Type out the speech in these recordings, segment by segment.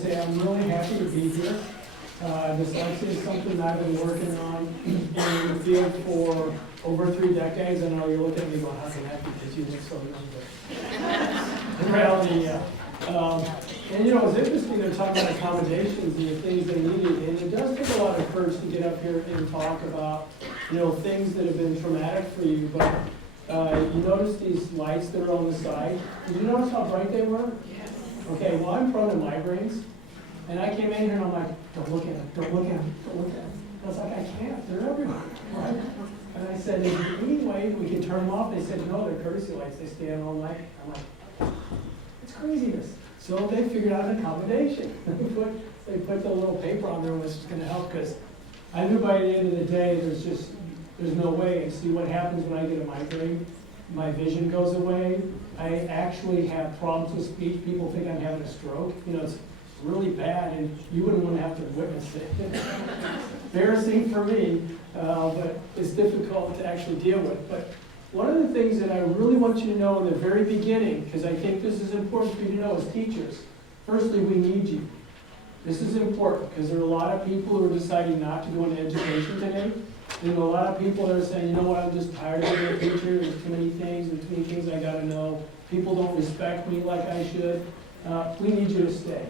say I'm really happy to be here. Dyslexia is something I've been working on in the field for over 3 decades. I know you're looking at me going, how can that be, because you look so young, but in reality, yeah. And you know, it's interesting, they're talking about accommodations and the things they needed, and it does take a lot of courage to get up here and talk about, you know, things that have been traumatic for you, but you notice these lights that are on the side. Did you notice how bright they were? Yes. Okay, well, I'm prone to migraines, and I came in here and I'm like, don't look at them, don't look at them, don't look at them. I was like, I can't, they're everywhere, right? And I said, is there any way we can turn them off? They said, no, they're courtesy lights, they stay on all night. I'm like, it's craziness. So they figured out an accommodation. They put the little paper on there, which is going to help, because I knew by the end of the day, there's no way. And see what happens when I get a migraine, my vision goes away. I actually have problems with speech. People think I'm having a stroke. You know, it's really bad, and you wouldn't want to have to witness it. Embarrassing for me, but it's difficult to actually deal with. But one of the things that I really want you to know in the very beginning, because I think this is important for you to know as teachers, firstly, we need you. This is important because there are a lot of people who are deciding not to go into education today. There are a lot of people that are saying, you know what, I'm just tired of being a teacher. There's too many things I got to know. People don't respect me like I should. We need you to stay.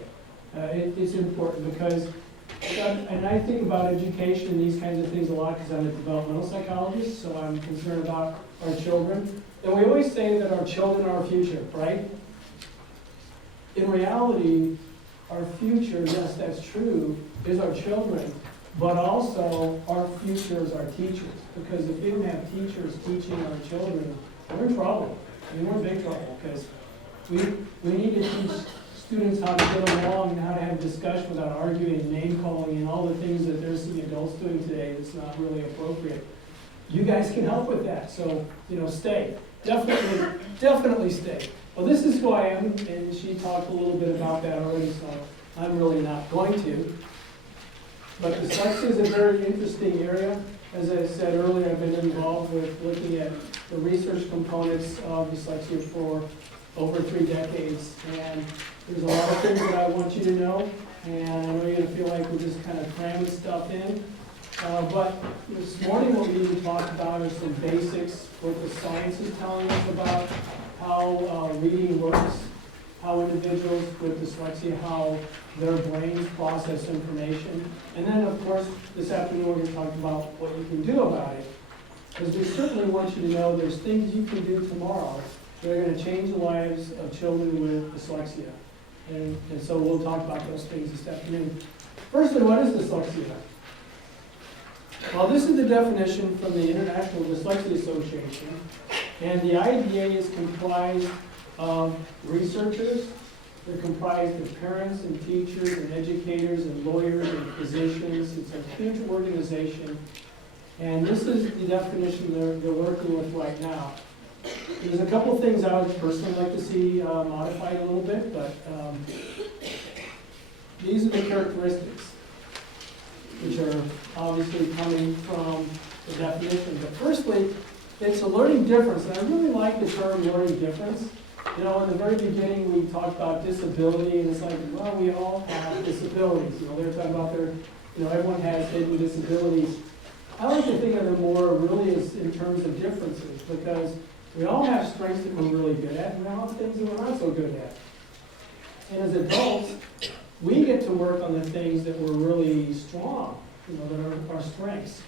It's important because, and I think about education and these kinds of things a lot because I'm a developmental psychologist, so I'm concerned about our children. And we always say that our children are our future, right? In reality, our future, yes, that's true, is our children, but also our future is our teachers. Because if we don't have teachers teaching our children, we're in trouble. I mean, we're in big trouble because we need to teach students how to get along and how to have discussion without arguing and name calling and all the things that they're seeing adults doing today that's not really appropriate. You guys can help with that, so, you know, stay. Definitely stay. Well, this is who I am, and she talked a little bit about that already, so I'm really not going to. But dyslexia is a very interesting area. As I said earlier, I've been involved with looking at the research components of dyslexia for over 3 decades, and there's a lot of things that I want you to know, and I know you're going to feel like we're just kind of cramming stuff in. But this morning what we need to talk about is some basics, what the science is telling us about how reading works, how individuals with dyslexia, how their brains process information. And then, of course, this afternoon we're going to talk about what you can do about it. Because we certainly want you to know there's things you can do tomorrow that are going to change the lives of children with dyslexia. And so we'll talk about those things this afternoon. Firstly, what is dyslexia? Well, this is the definition from the International Dyslexia Association, and the IDA is comprised of researchers. They're comprised of parents and teachers and educators and lawyers and physicians. It's a huge organization, and this is the definition they're working with right now. There's a couple things I would personally like to see modified a little bit, but these are the characteristics, which are obviously coming from the definition. But firstly, it's a learning difference, and I really like the term learning difference. You know, in the very beginning, we talked about disability, and it's like, well, we all have disabilities. You know, they're talking about everyone has hidden disabilities. I like to think of them more really as in terms of differences, because we all have strengths that we're really good at, and we all have things that we're not so good at. And as adults, we get to work on the things that we're really strong, you know, that are our strengths.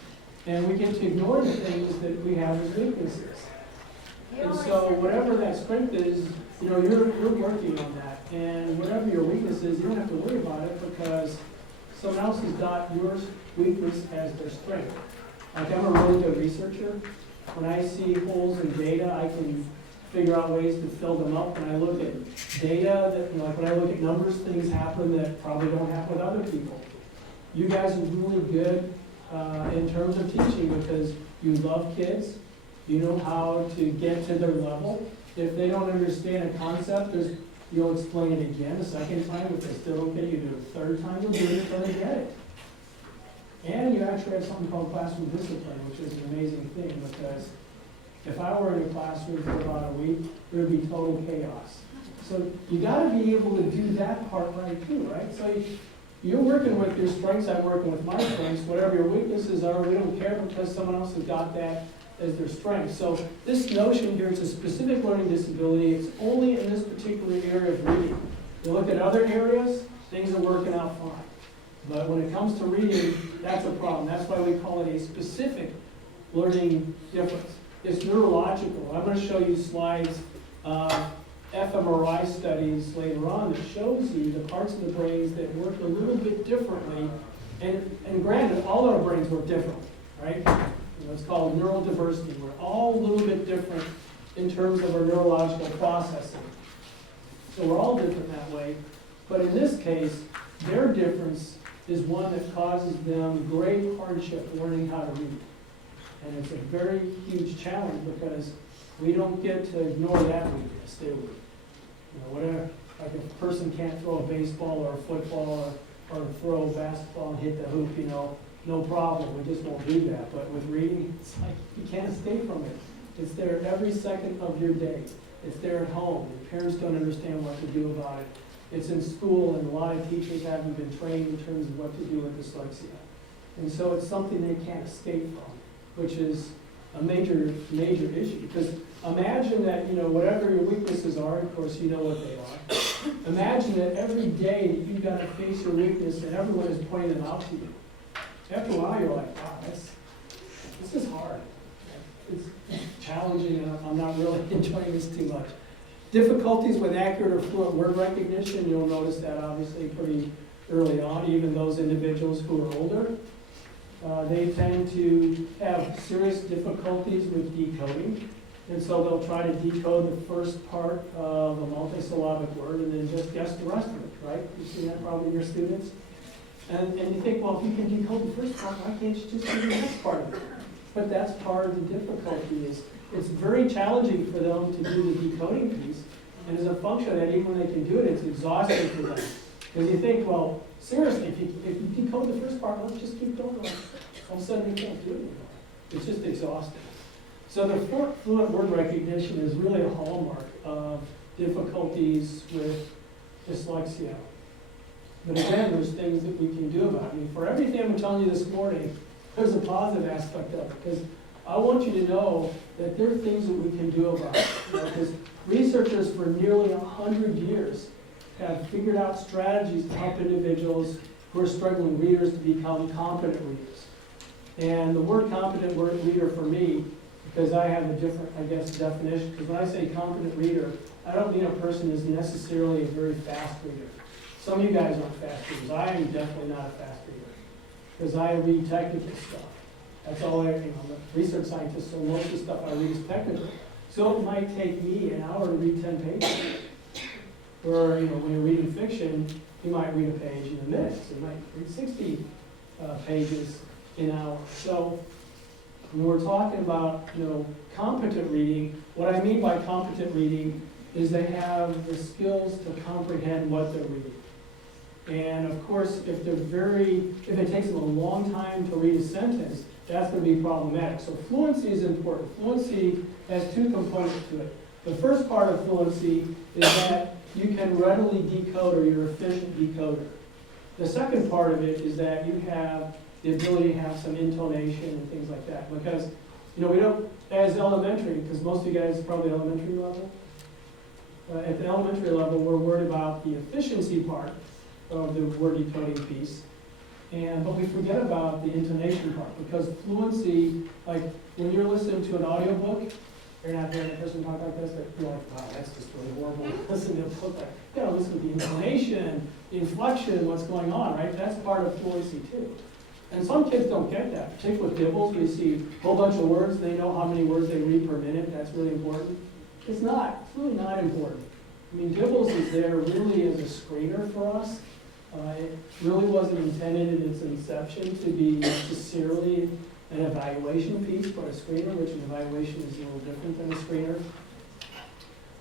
And we get to ignore the things that we have as weaknesses. And so whatever that strength is, you know, you're working on that. And whatever your weakness is, you don't have to worry about it because someone else has got your weakness as their strength. Like, I'm a really good researcher. When I see holes in data, I can figure out ways to fill them up. When I look at data, like when I look at numbers, things happen that probably don't happen with other people. You guys are really good in terms of teaching because you love kids. You know how to get to their level. If they don't understand a concept, you'll explain it again a second time. If they still don't get it, you do it a third time, you'll do it until they get it. And you actually have something called classroom discipline, which is an amazing thing because if I were in a classroom for about a week, there would be total chaos. So you gotta be able to do that part right too, right? So you're working with your strengths, I'm working with my strengths, whatever your weaknesses are, we don't care because someone else has got that as their strength. So this notion here, it's a specific learning disability, it's only in this particular area of reading. You look at other areas, things are working out fine. But when it comes to reading, that's a problem. That's why we call it a specific learning difference. It's neurological. I'm going to show you slides, fMRI studies later on that shows you the parts of the brains that work a little bit differently. And granted, all our brains work differently, right? You know, it's called neural diversity. We're all a little bit different in terms of our neurological processing. So we're all different that way. But in this case, their difference is one that causes them great hardship learning how to read. And it's a very huge challenge because we don't get to ignore that weakness, do we? You know, whatever, like if a person can't throw a baseball or a football or throw a basketball and hit the hoop, you know, no problem, we just won't do that. But with reading, it's like you can't escape from it. It's there every second of your day. It's there at home. Your parents don't understand what to do about it. It's in school, and a lot of teachers haven't been trained in terms of what to do with dyslexia. And so it's something they can't escape from, which is a major issue. Because imagine that, you know, whatever your weaknesses are, of course you know what they are. Imagine that every day that you've got to face your weakness and everyone is pointing them out to you. After a while you're like, wow, this is hard. It's challenging and I'm not really enjoying this too much. Difficulties with accurate or fluent word recognition, you'll notice that obviously pretty early on, even those individuals who are older. They tend to have serious difficulties with decoding, and so they'll try to decode the first part of a multisyllabic word and then just guess the rest of it, right? You've seen that probably in your students? And you think, well, if you can decode the first part, why can't you just do the next part of it? But that's part of the difficulty is it's very challenging for them to do the decoding piece, and as a function of that, even when they can do it, it's exhausting for them. Because you think, well, seriously, if you decode the first part, let's just keep going. All of a sudden, you can't do it anymore. It's just exhausting. So the fluent word recognition is really a hallmark of difficulties with dyslexia. But again, there's things that we can do about it. I mean, for everything I'm telling you this morning, there's a positive aspect of it. Because I want you to know that there are things that we can do about it. Because researchers for nearly 100 years have figured out strategies to help individuals who are struggling readers to become competent readers. And the word competent reader for me, because I have a different, I guess, definition, because when I say competent reader, I don't mean a person is necessarily a very fast reader. Some of you guys aren't fast readers. I am definitely not a fast reader, because I read technical stuff. That's all I'm a research scientist, so most of the stuff I read is technical. So it might take me an hour to read 10 pages. Or, you know, when you're reading fiction, you might read a page in a minute. So you might read 60 pages in an hour. So when we're talking about, you know, competent reading, what I mean by competent reading is they have the skills to comprehend what they're reading. And of course, if it takes them a long time to read a sentence, that's going to be problematic. So fluency is important. Fluency has two components to it. The first part of fluency is that you can readily decode, or you're an efficient decoder. The second part of it is that you have the ability to have some intonation and things like that. Because, you know, we don't, as elementary, because most of you guys are probably elementary level. At the elementary level, we're worried about the efficiency part of the word decoding piece. But we forget about the intonation part, because fluency, like when you're listening to an audiobook, you're not hearing a person talk like this, but you're like, wow, that's just really horrible. Listen to a book like, you gotta listen to the intonation, the inflection, what's going on, right? That's part of fluency too. And some kids don't get that, particularly with dibbles. We see a whole bunch of words, they know how many words they read per minute, that's really important. It's not, it's really not important. I mean, dibbles is there really as a screener for us. It really wasn't intended in its inception to be necessarily an evaluation piece, but a screener, which an evaluation is a little different than a screener.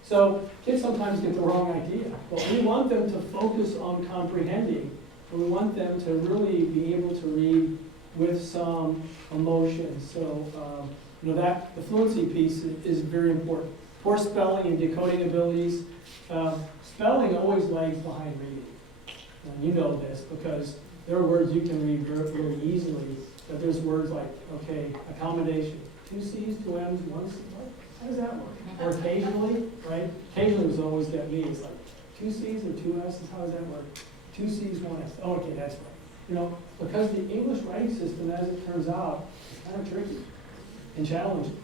So kids sometimes get the wrong idea. But we want them to focus on comprehending, and we want them to really be able to read with some emotion. So you know, that the fluency piece is very important. Poor spelling and decoding abilities. Spelling always lags behind reading. And you know this because there are words you can read really easily, but there's words like, okay, accommodation, 2 C's, 2 M's, 1 C, what? How does that work? Or occasionally, right? Occasionally was always get me. It's like 2 C's or 2 S's, how does that work? 2 C's, 1 S. Oh, okay, that's right. You know, because the English writing system, as it turns out, is kind of tricky and challenging.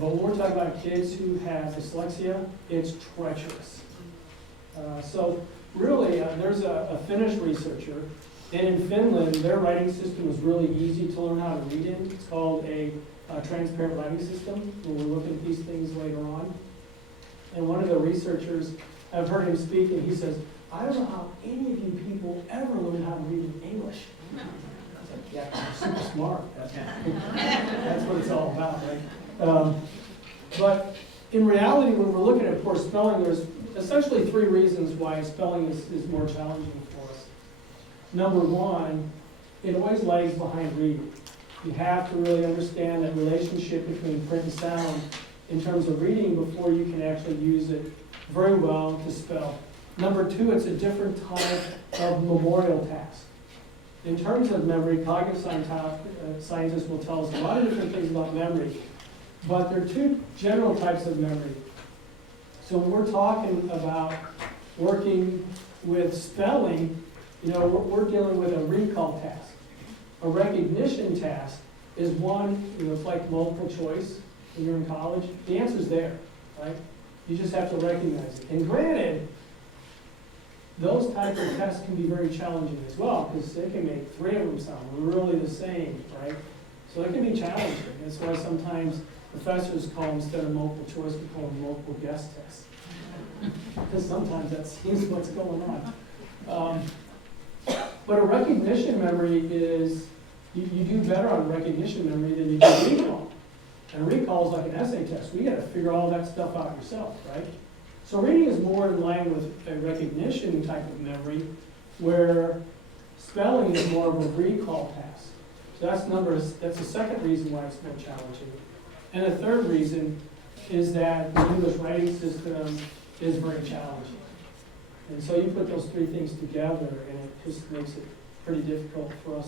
But when we're talking about kids who have dyslexia, it's treacherous. So really, there's a Finnish researcher, and in Finland, their writing system is really easy to learn how to read in. It's called a transparent writing system. We'll look at these things later on. And one of the researchers, I've heard him speak, and he says, I don't know how any of you people ever learn how to read in English. I was like, yeah, I'm super smart. That's what it's all about, right? But in reality, when we're looking at poor spelling, there's essentially 3 reasons why spelling is more challenging for us. Number 1, it always lags behind reading. You have to really understand that relationship between print and sound in terms of reading before you can actually use it very well to spell. Number 2, it's a different type of memorial task. In terms of memory, cognitive scientists will tell us a lot of different things about memory, but there are 2 general types of memory. So when we're talking about working with spelling, you know, we're dealing with a recall task. A recognition task is one, you know, it's like multiple choice when you're in college. The answer's there, right? You just have to recognize it. And granted, those types of tests can be very challenging as well, because they can make 3 of them sound really the same, right? So it can be challenging. That's why sometimes professors call them, instead of multiple choice, we call them multiple guess tests. Because sometimes that seems what's going on. But a recognition memory is, you do better on recognition memory than you do recall. And recall is like an essay test. We got to figure all that stuff out yourself, right? So reading is more in line with a recognition type of memory, where spelling is more of a recall task. So that's the second reason why it's more challenging. And the third reason is that the English writing system is very challenging. And so you put those 3 things together, and it just makes it pretty difficult for us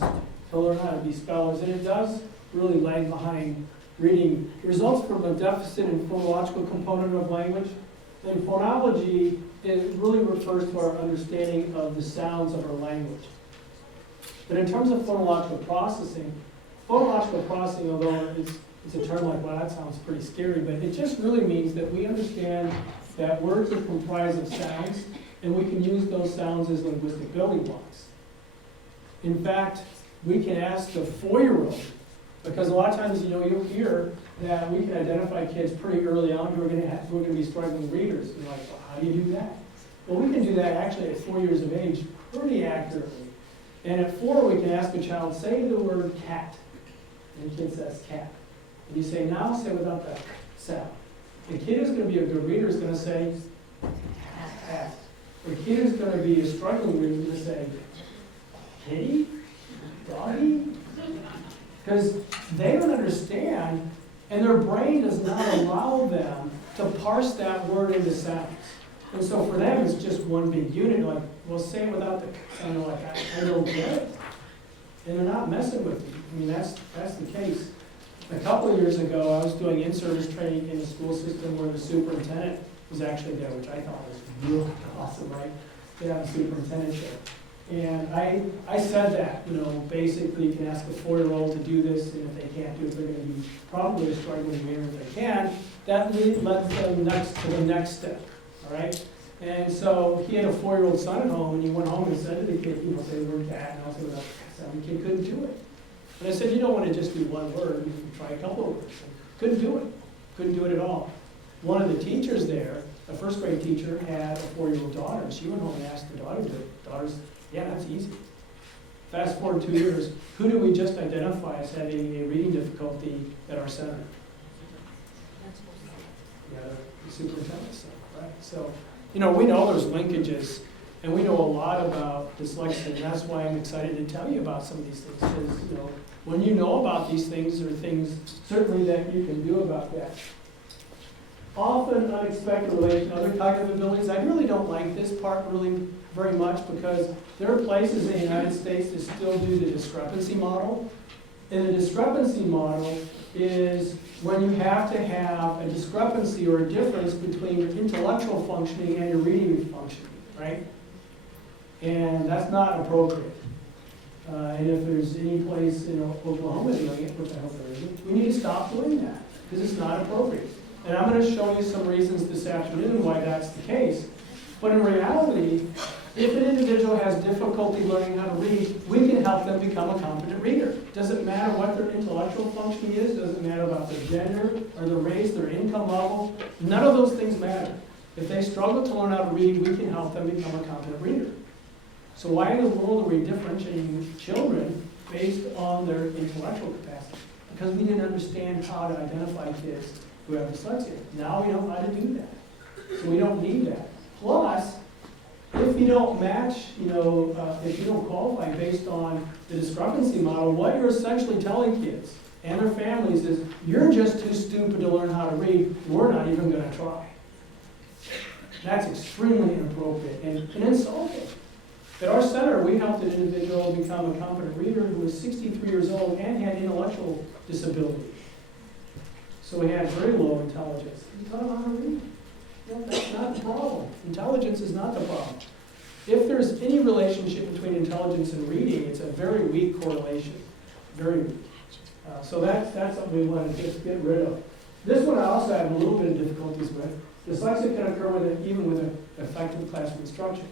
to learn how to be spellers. And it does really lag behind reading. It results from a deficit in phonological component of language. And phonology, it really refers to our understanding of the sounds of our language. But in terms of phonological processing, although it's a term like, wow, that sounds pretty scary, but it just really means that we understand that words are comprised of sounds, and we can use those sounds as linguistic building blocks. In fact, we can ask the 4-year-old, because a lot of times, you know, you'll hear that we can identify kids pretty early on who are going to be struggling readers. You're like, well, how do you do that? Well, we can do that actually at 4 years of age pretty accurately. And at 4, we can ask a child, say the word cat. And the kid says cat. And you say, now say without that sound. The kid who's going to be a good reader is going to say cat. The kid who's going to be a struggling reader is going to say kitty, doggy. Because they don't understand, and their brain does not allow them to parse that word into sounds. And so for them, it's just one big unit. Like, well, say it without the sound. Like, I don't get it. And they're not messing with you. I mean, that's the case. A couple of years ago, I was doing in-service training in a school system where the superintendent was actually there, which I thought was really awesome, right? They have a superintendent there. And I said that, you know, basically you can ask a 4-year-old to do this, and if they can't do it, they're going to be probably a struggling reader if they can. That lets them to the next step, all right? And so he had a 4-year-old son at home, and he went home and said to the kid, you know, say the word cat, and I said, well, the kid couldn't do it. And I said, you don't want to just do one word, you can try a couple of words. Couldn't do it. Couldn't do it at all. One of the teachers there, a 1st grade teacher, had a 4-year-old daughter, and she went home and asked the daughter to do it. Daughter's, yeah, that's easy. Fast forward 2 years, who do we just identify as having a reading difficulty at our center? Yeah, the superintendent's son, right? So, you know, we know there's linkages, and we know a lot about dyslexia, and that's why I'm excited to tell you about some of these things. Because, you know, when you know about these things, there are things certainly that you can do about that. often unexpected relation to other cognitive abilities. I really don't like this part really very much because there are places in the United States that still do the discrepancy model. And the discrepancy model is when you have to have a discrepancy or a difference between your intellectual functioning and your reading functioning, right? And that's not appropriate. And if there's any place in Oklahoma doing it, which I hope there isn't, we need to stop doing that because it's not appropriate. And I'm going to show you some reasons this afternoon why that's the case. But in reality, if an individual has difficulty learning how to read, we can help them become a competent reader. Doesn't matter what their intellectual functioning is, doesn't matter about their gender or their race, their income level, none of those things matter. If they struggle to learn how to read, we can help them become a competent reader. So why in the world are we differentiating children based on their intellectual capacity? Because we didn't understand how to identify kids who have dyslexia. Now we know how to do that. So we don't need that. Plus, if you don't match, if you don't qualify based on the discrepancy model, what you're essentially telling kids and their families is, you're just too stupid to learn how to read, we're not even going to try. That's extremely inappropriate and insulting. At our center, we helped an individual become a competent reader who was 63 years old and had intellectual disability. So he had very low intelligence. He taught him how to read. No, that's not the problem. Intelligence is not the problem. If there's any relationship between intelligence and reading, it's a very weak correlation. Very weak. So that's something we want to just get rid of. This one I also have a little bit of difficulties with. Dyslexia can occur even with an effective classroom instruction.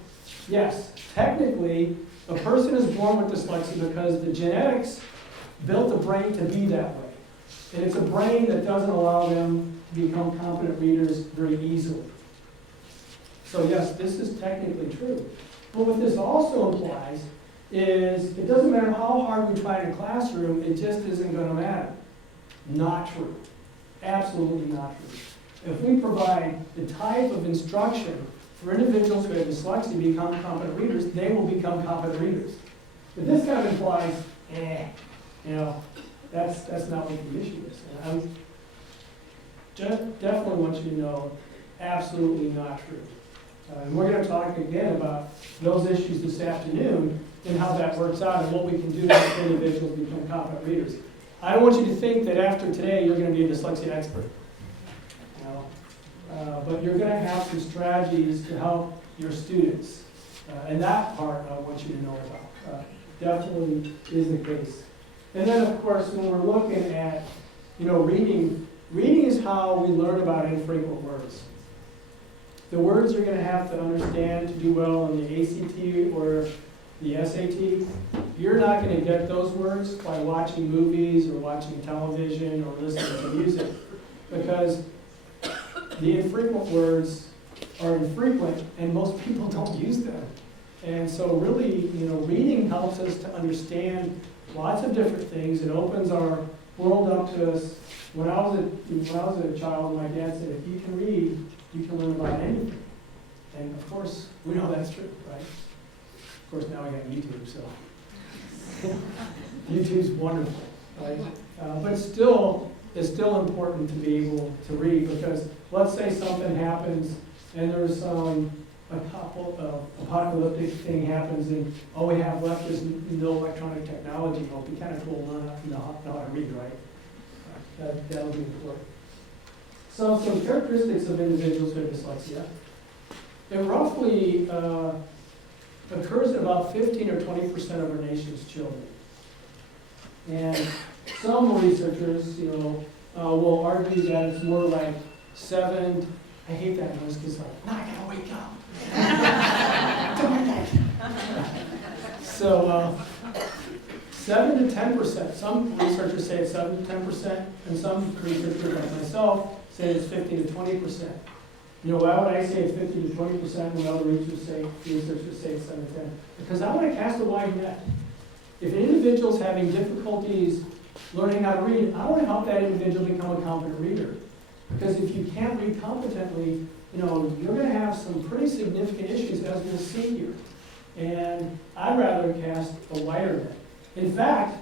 Yes, technically, a person is born with dyslexia because the genetics built the brain to be that way. And it's a brain that doesn't allow them to become competent readers very easily. So yes, this is technically true. But what this also implies is it doesn't matter how hard we try in a classroom, it just isn't going to matter. Not true. Absolutely not true. If we provide the type of instruction for individuals who have dyslexia to become competent readers, they will become competent readers. But this kind of implies, that's not what the issue is. And I just definitely want you to know, absolutely not true. And we're going to talk again about those issues this afternoon and how that works out and what we can do to help individuals become competent readers. I don't want you to think that after today you're going to be a dyslexia expert. But you're going to have some strategies to help your students. And that part I want you to know about. Definitely is the case. And then, of course, when we're looking at, reading is how we learn about infrequent words. The words you're going to have to understand to do well in the ACT or the SAT, you're not going to get those words by watching movies or watching television or listening to music. Because the infrequent words are infrequent and most people don't use them. And so really, reading helps us to understand lots of different things. It opens our world up to us. When I was a child, my dad said, if you can read, you can learn about anything. And of course, we know that's true, right? Of course, now we got YouTube, so YouTube's wonderful, right? But still, it's still important to be able to read because let's say something happens and there's apocalyptic thing happens and all we have left is no electronic technology. It'll be kind of cool to know how to read, right? That'll be important. So some characteristics of individuals with dyslexia. It roughly occurs in about 15 or 20% of our nation's children. And some researchers, will argue that it's more like 7. I hate that noise because now I gotta wake up. So 7 to 10%. Some researchers say it's 7 to 10%, and some researchers like myself say it's 15 to 20%. Why would I say it's 15 to 20% when other researchers say it's 7 to 10? Because I want to cast a wide net. If an individual's having difficulties learning how to read, I want to help that individual become a competent reader. Because if you can't read competently, you're going to have some pretty significant issues as we'll see here. And I'd rather cast a wider net. In fact,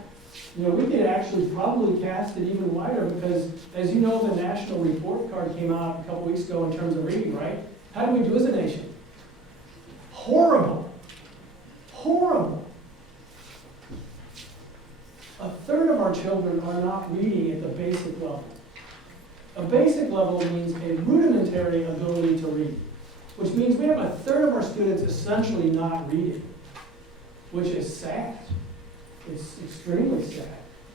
We could actually probably cast it even wider because, as you know, the national report card came out a couple weeks ago in terms of reading, right? How do we do as a nation? Horrible. Horrible. A third of our children are not reading at the basic level. A basic level means a rudimentary ability to read, which means we have a third of our students essentially not reading, which is sad. It's extremely sad.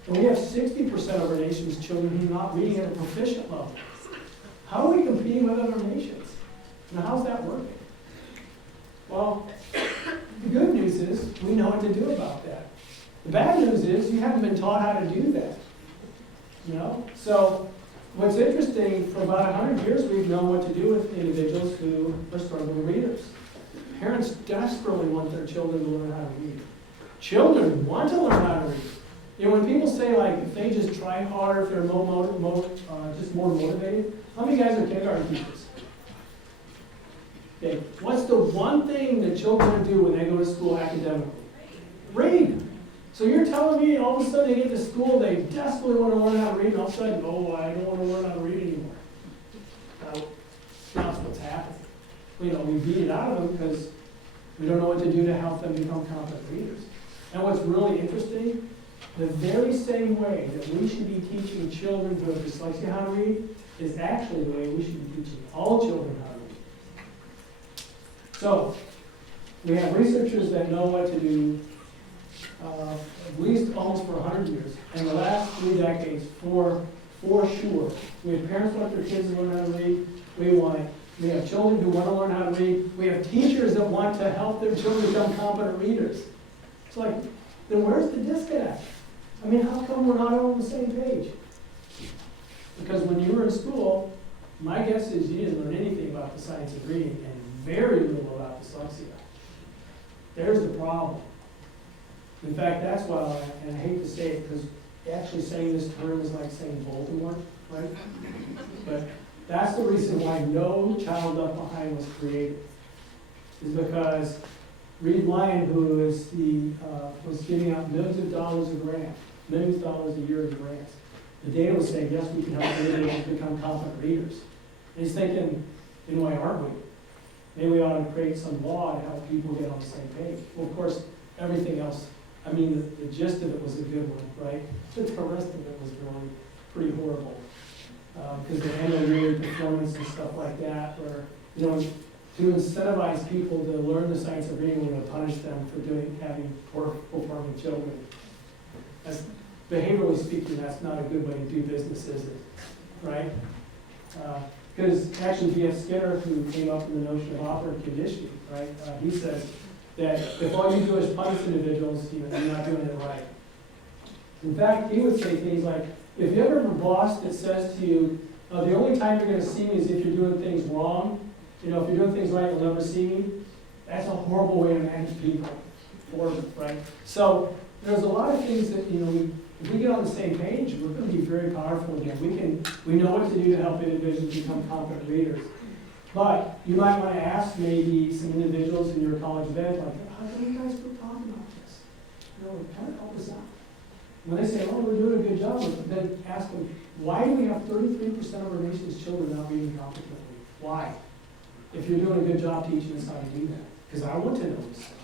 And we have 60% of our nation's children who are not reading at a proficient level. How are we competing with other nations? Now, how's that working? Well, the good news is we know what to do about that. The bad news is you haven't been taught how to do that. So what's interesting, for about 100 years, we've known what to do with individuals who are struggling readers. Parents desperately want their children to learn how to read. Children want to learn how to read. When people say, like, if they just try harder, if they're just more motivated, how many guys are kindergarten teachers? Okay, what's the one thing that children do when they go to school academically? Read. So you're telling me all of a sudden they get to school, they desperately want to learn how to read, and all of a sudden, oh, I don't want to learn how to read anymore. That's what's happening. We beat it out of them because we don't know what to do to help them become competent readers. And what's really interesting, the very same way that we should be teaching children who have dyslexia how to read is actually the way we should be teaching all children how to read. So, we have researchers that know what to do at least almost for 100 years. And the last 3 decades, for sure. We have parents who want their kids to learn how to read. We have children who want to learn how to read. We have teachers that want to help their children become competent readers. It's like, then where's the disconnect? How come we're not all on the same page? Because when you were in school, my guess is you didn't learn anything about the science of reading and very little about dyslexia. There's the problem. In fact, that's why, and I hate to say it because actually saying this term is like saying Voldemort, right? But that's the reason why No Child Left Behind was created. Is because Reed Lyon, who is was giving out millions of dollars a grant, millions of dollars a year in grants. The data was saying, yes, we can help individuals become competent readers. And he's thinking, why aren't we? Maybe we ought to create some law to help people get on the same page. Well, of course, everything else, the gist of it was a good one, right? But the rest of it was really pretty horrible. Because the end of year performance and stuff like that, where, to incentivize people to learn the science of reading, we're going to punish them for having poor performing children. That's, behaviorally speaking, that's not a good way to do business, is it? Right? Because actually, B.F. Skinner, who came up with the notion of operant conditioning, right? He says that if all you do is punish individuals, you're not doing it right. In fact, he would say things like, if you ever have a boss that says to you, the only time you're going to see me is if you're doing things wrong, if you're doing things right, you'll never see me, that's a horrible way to manage people. Horrible, right? So there's a lot of things that, if we get on the same page, we're going to be very powerful again. We know what to do to help individuals become competent readers. But you might want to ask maybe some individuals in your college event, like, how come you guys quit talking about this? Kind of help us out. When they say, oh, we're doing a good job, then ask them, why do we have 33% of our nation's children not reading competently? Why? If you're doing a good job teaching us how to do that. Because I want to know this stuff.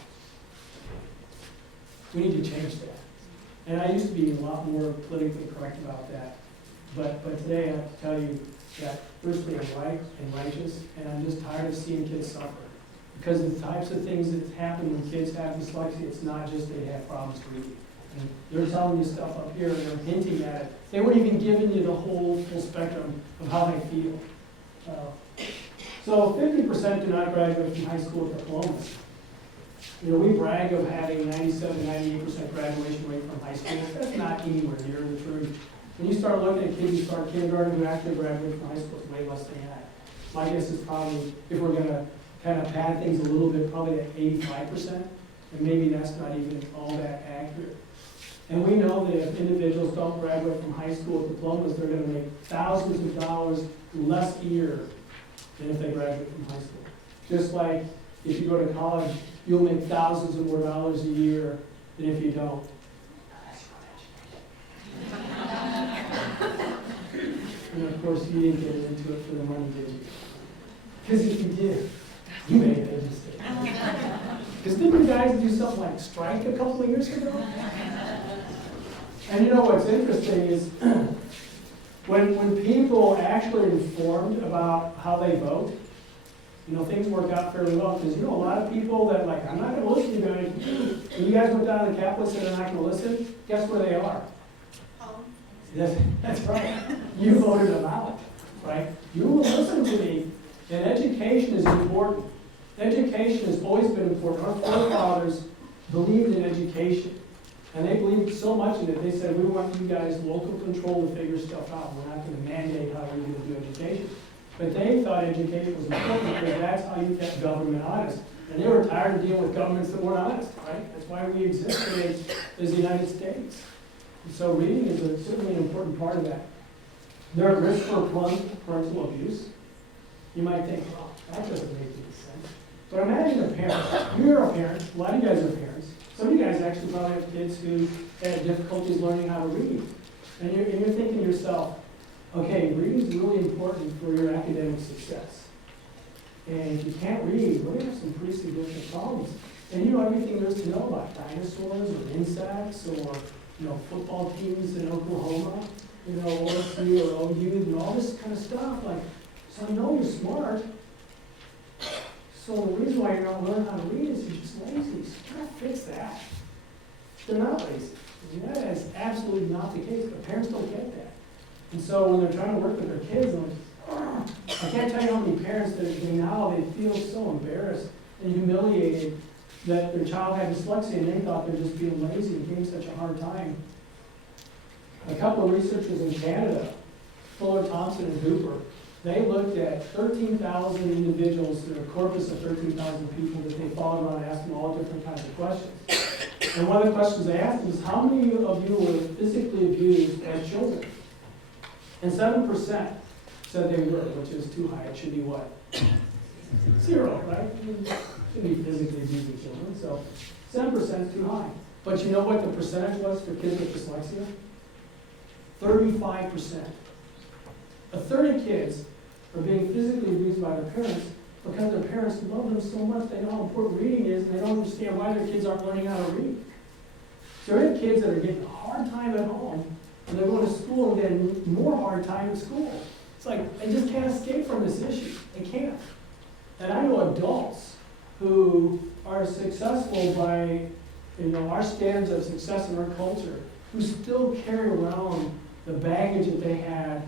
We need to change that. And I used to be a lot more politically correct about that. But today I have to tell you that firstly I'm right and righteous, and I'm just tired of seeing kids suffer. Because the types of things that happen when kids have dyslexia, it's not just they have problems reading. And they're telling you stuff up here and they're hinting at it. They weren't even giving you the full spectrum of how they feel. So 50% do not graduate from high school with diplomas. We brag of having 97, 98% graduation rate from high school. That's not anywhere near the truth. When you start looking at kids who start kindergarten who actually graduate from high school, it's way less than that. My guess is probably, if we're going to kind of pad things a little bit, probably at 85%, and maybe that's not even all that accurate. And we know that if individuals don't graduate from high school with diplomas, they're going to make thousands of dollars less a year than if they graduate from high school. Just like if you go to college, you'll make thousands of more dollars a year than if you don't. Unless you go to course, you didn't get into it for the money, did you? Because if you did, you made a mistake. Because didn't you guys do something like strike a couple of years ago? And you know what's interesting is when people actually informed about how they vote, things work out fairly well. Because a lot of people that like, I'm not going to listen to you guys. When you guys went down to the Capitol and said they're not going to listen, guess where they are? That's right. You voted them out, right? You will listen to me. And education is important. Education has always been important. Our forefathers believed in education. And they believed so much in it, they said, we want you guys local control to figure stuff out. We're not going to mandate how you're going to do education. But they thought education was important because that's how you kept government honest. And they were tired of dealing with governments that weren't honest, right? That's why we exist today as the United States. And so reading is certainly an important part of that. They're at risk for parental abuse. You might think, well, that doesn't make any sense. But imagine a parent. You're a parent. A lot of you guys are parents. Some of you guys actually probably have kids who had difficulties learning how to read. And you're thinking to yourself, okay, reading is really important for your academic success. And if you can't read, we're going to have some pretty significant problems. And you know everything there is to know about dinosaurs or insects or football teams in Oklahoma, OSU or OU and all this kind of stuff. Like, so I know you're smart. So the reason why you're not learning how to read is you're just lazy. So you gotta fix that. They're not lazy. That is absolutely not the case, but parents don't get that. And so when they're trying to work with their kids, they're like, I can't tell you how many parents that they feel so embarrassed and humiliated that their child had dyslexia and they thought they're just being lazy and gave such a hard time. A couple of researchers in Canada, Fuller, Thompson, and Hooper, they looked at 13,000 individuals, a corpus of 13,000 people that they followed around and asked them all different kinds of questions. And one of the questions they asked was, how many of you were physically abused as children? And 7% said they were, which is too high. It should be what? 0, right? It should be physically abusing children. So 7% is too high. But you know what the percentage was for kids with dyslexia? 35%. A third of kids are being physically abused by their parents because their parents love them so much, they know how important reading is, and they don't understand why their kids aren't learning how to read. So there are kids that are getting a hard time at home, and they're going to school and getting more hard time at school. It's like they just can't escape from this issue. They can't. And I know adults who are successful by, our standards of success in our culture, who still carry around the baggage that they had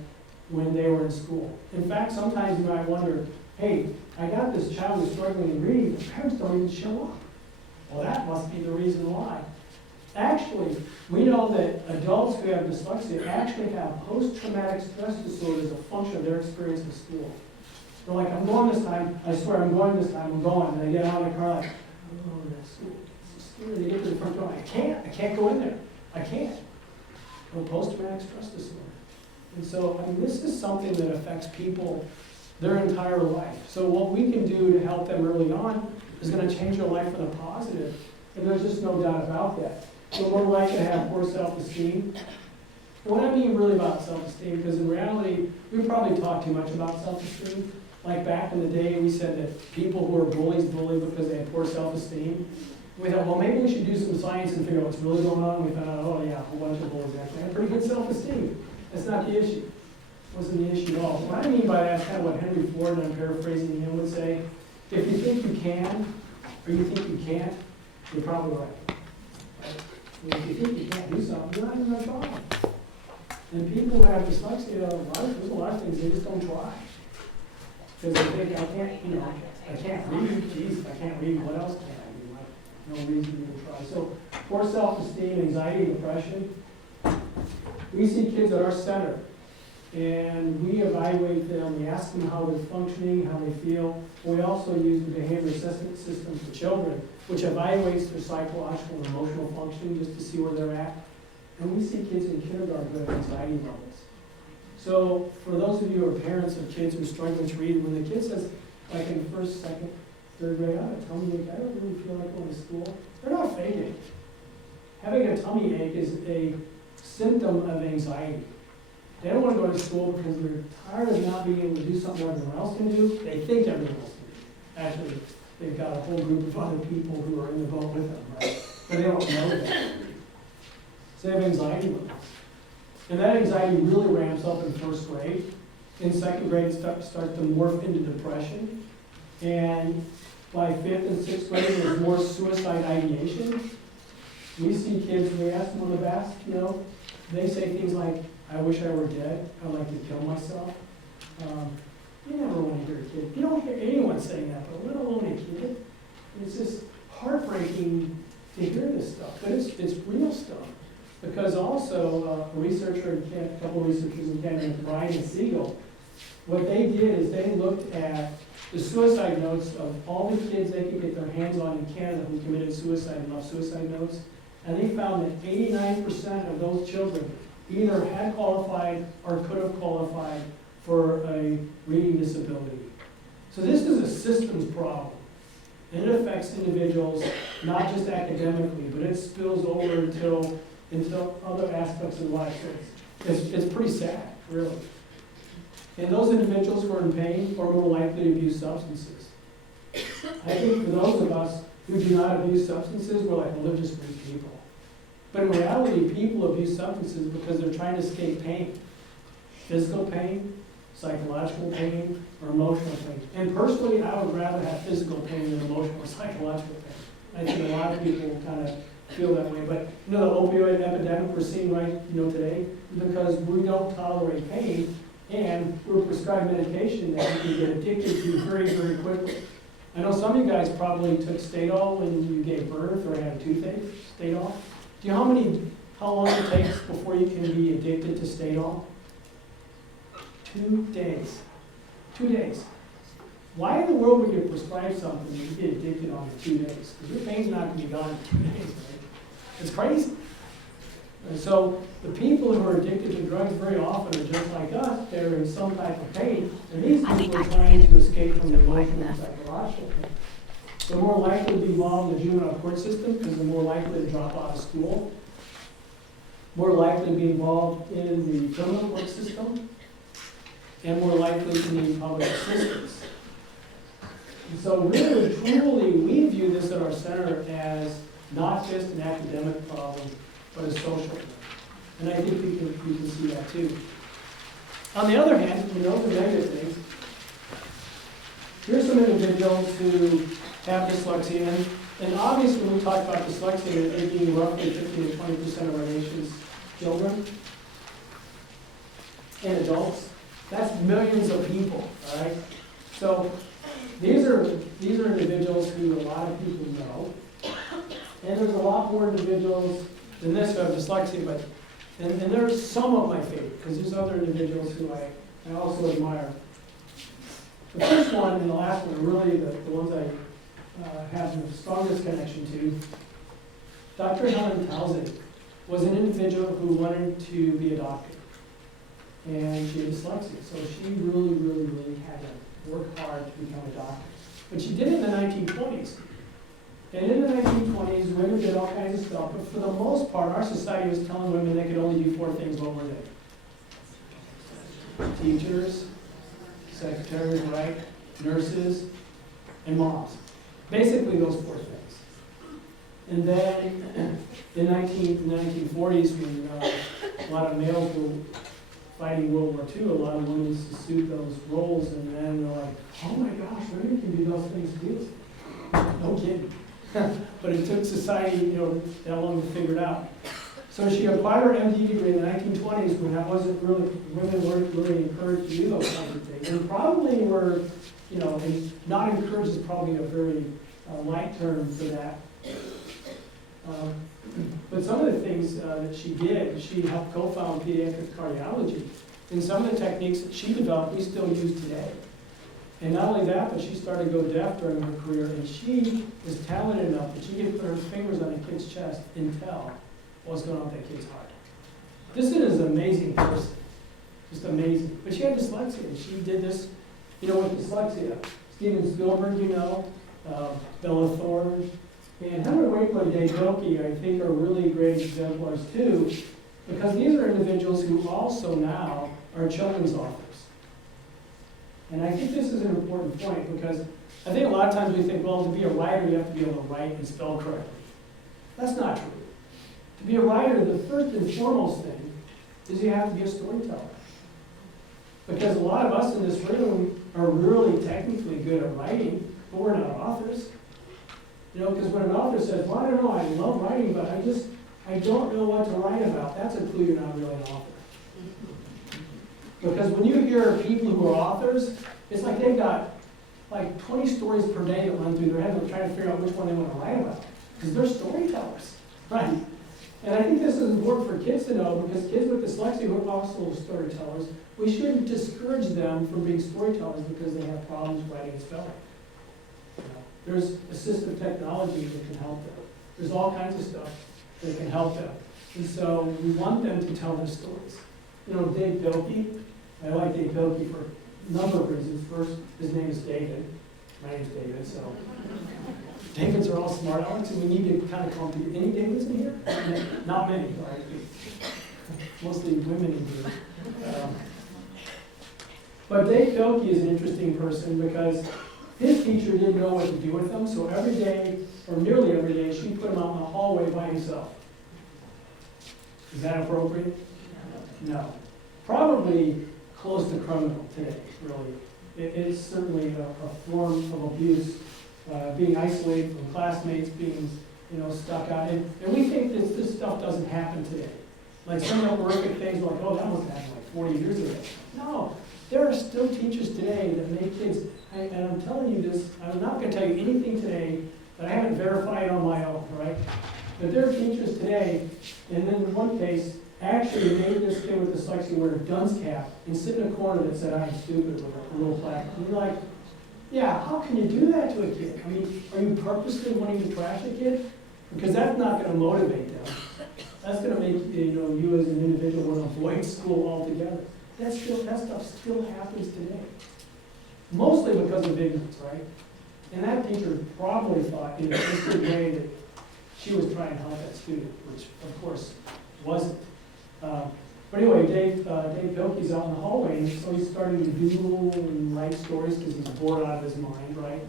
when they were in school. In fact, sometimes you might wonder, hey, I got this child who's struggling in reading, the parents don't even show up. Well, that must be the reason why. Actually, we know that adults who have dyslexia actually have post-traumatic stress disorder as a function of their experience in school. They're like, I'm going this time, I swear I'm going this time, I'm going. And they get out of the car like, oh, that's school. It's scary. They get to the front door, I can't go in there. I can't. Well, post-traumatic stress disorder. And so, this is something that affects people their entire life. So what we can do to help them early on is going to change their life for the positive. And there's just no doubt about that. So we're likely to have poor self-esteem. What I mean really about self-esteem, because in reality, we probably talk too much about self-esteem. Like back in the day, we said that people who are bullies bully because they have poor self-esteem. We thought, well, maybe we should do some science and figure out what's really going on. We found out, oh yeah, a whole bunch of bullies actually have pretty good self-esteem. That's not the issue. It wasn't the issue at all. What I mean by that is kind of what Henry Ford, and I'm paraphrasing him, would say. If you think you can, or you think you can't, you're probably right. If you think you can't do something, you're not even going to try. And people who have dyslexia, there's a lot of things they just don't try. Because they think, I can't read. Geez, if I can't read, what else can I do? No reason to try. So poor self-esteem, anxiety, depression. We see kids at our center, and we evaluate them. We ask them how they're functioning, how they feel. We also use the behavior assessment system for children, which evaluates their psychological and emotional functioning just to see where they're at. And we see kids in kindergarten who have anxiety levels. So for those of you who are parents of kids who are struggling to read, when the kid says, like in first, second, third grade, I have a tummy ache, I don't really feel like going to school, they're not faking it. Having a tummy ache is a symptom of anxiety. They don't want to go to school because they're tired of not being able to do something everyone else can do. They think everyone else can do. Actually, they've got a whole group of other people who are in the boat with them, right? But they don't know that. So they have anxiety levels. And that anxiety really ramps up in first grade. In second grade, it starts to morph into depression. And by fifth and sixth grade, there's more suicide ideation. We see kids, we ask them on the best, they say things like, I wish I were dead, I'd like to kill myself. You never want to hear a kid. You don't hear anyone saying that, but let alone a kid. It's just heartbreaking to hear this stuff, but it's real stuff. Because also, a couple of researchers in Canada, Brian and Siegel, what they did is they looked at the suicide notes of all the kids they could get their hands on in Canada who committed suicide and left suicide notes, and they found that 89% of those children either had qualified or could have qualified for a reading disability. So this is a systems problem. And it affects individuals, not just academically, but it spills over into other aspects of life. It's pretty sad, really. And those individuals who are in pain are more likely to abuse substances. I think for those of us who do not abuse substances, we're like religious people. But in reality, people abuse substances because they're trying to escape pain. Physical pain, psychological pain, or emotional pain. And personally, I would rather have physical pain than emotional or psychological pain. I think a lot of people kind of feel that way. But the opioid epidemic we're seeing right today, because we don't tolerate pain, and we're prescribed medication that you can get addicted to very, very quickly. I know some of you guys probably took Stadol when you gave birth or had a toothache, Stadol. Do you know how long it takes before you can be addicted to Stadol? 2 days. 2 days. Why in the world would you prescribe something and you get addicted on in 2 days? Because your pain's not going to be gone in 2 days, right? It's crazy. And so the people who are addicted to drugs very often are just like us. They're in some type of pain, and these people are trying to escape from the emotional and psychological pain. They're more likely to be involved in the juvenile court system because they're more likely to drop out of school, more likely to be involved in the criminal court system, and more likely to need public assistance. And so really, truly, we view this at our center as not just an academic problem, but a social one. And I think we can see that too. On the other hand, the negative things. Here's some individuals who have dyslexia, and obviously when we talk about dyslexia, it being roughly 15 to 20% of our nation's children and adults, that's millions of people, all right? So these are individuals who a lot of people know, and there's a lot more individuals than this who have dyslexia, and there's some of my favorite, because there's other individuals who I also admire. The first one and the last one are really the ones I have the strongest connection to. Dr. Helen Townsend was an individual who wanted to be a doctor, and she had dyslexia, so she really, really, really had to work hard to become a doctor. But she did it in the 1920s. And in the 1920s, women did all kinds of stuff, but for the most part, our society was telling women they could only do 4 things. What were they? Teachers, secretaries, right? Nurses, and moms. Basically those 4 things. And then in the 1940s, when a lot of males were fighting World War II, a lot of women assumed those roles, and then they're like, oh my gosh, women can do those things too. No kidding. But it took society, that long to figure it out. So she acquired her MD degree in the 1920s when that wasn't really, women weren't really encouraged to do those kinds of things. And probably were, and not encouraged is probably a very light term for that. But some of the things that she did, she helped co-found pediatric cardiology. And some of the techniques that she developed, we still use today. And not only that, but she started to go deaf during her career, and she was talented enough that she could put her fingers on a kid's chest and tell what's going on with that kid's heart. This is an amazing person, just amazing. But she had dyslexia, and she did this, with dyslexia. Steven Spielberg, Bella Thorne, and Henry Wakeman and Debunking, I think, are really great exemplars too. Because these are individuals who also now are children's authors. And I think this is an important point because I think a lot of times we think, well, to be a writer, you have to be able to write and spell correctly. That's not true. To be a writer, the first and foremost thing is you have to be a storyteller. Because a lot of us in this room are really technically good at writing, but we're not authors. You know, because when an author says, well, I don't know, I love writing, but I don't know what to write about, that's a clue you're not really an author. Because when you hear people who are authors, it's like they've got like 20 stories per day that run through their head. They're trying to figure out which one they want to write about. Because they're storytellers, right? And I think this is important for kids to know, because kids with dyslexia who are also storytellers, we shouldn't discourage them from being storytellers because they have problems writing and spelling. You know, there's assistive technology that can help them. There's all kinds of stuff that can help them. And so we want them to tell their stories. You know, Debunking, I like Debunking for a number of reasons. First, his name is David. My name's David, so Davids are all smart Alex, and we need to kind of call them. Any Davids in here? Not many, right? Mostly women in here. But Debunking is an interesting person because his teacher didn't know what to do with him, so every day, or nearly every day, she put him out in the hallway by himself. Is that appropriate? No. Probably close to criminal today, really. It's certainly a form of abuse, being isolated from classmates, being stuck out. And we think that this stuff doesn't happen today. Like some of the horrific things like, oh, that must have happened like 40 years ago. No, there are still teachers today that make kids, and I'm telling you this, I'm not going to tell you anything today that I haven't verified on my own, right? But there are teachers today, and then in one case, actually made this kid with dyslexia wear a dunce cap and sit in a corner that said, I'm stupid, with a little plaque. And you're like, yeah, how can you do that to a kid? I mean, are you purposely wanting to trash a kid? Because that's not going to motivate them. That's going to make you as an individual want to avoid school altogether. That stuff still happens today. Mostly because of ignorance, right? And that teacher probably thought in a twisted way that she was trying to help that student, which of course wasn't. But anyway, Dave Pilkey's out in the hallway, and so he's starting to doodle and write stories because he's bored out of his mind, right?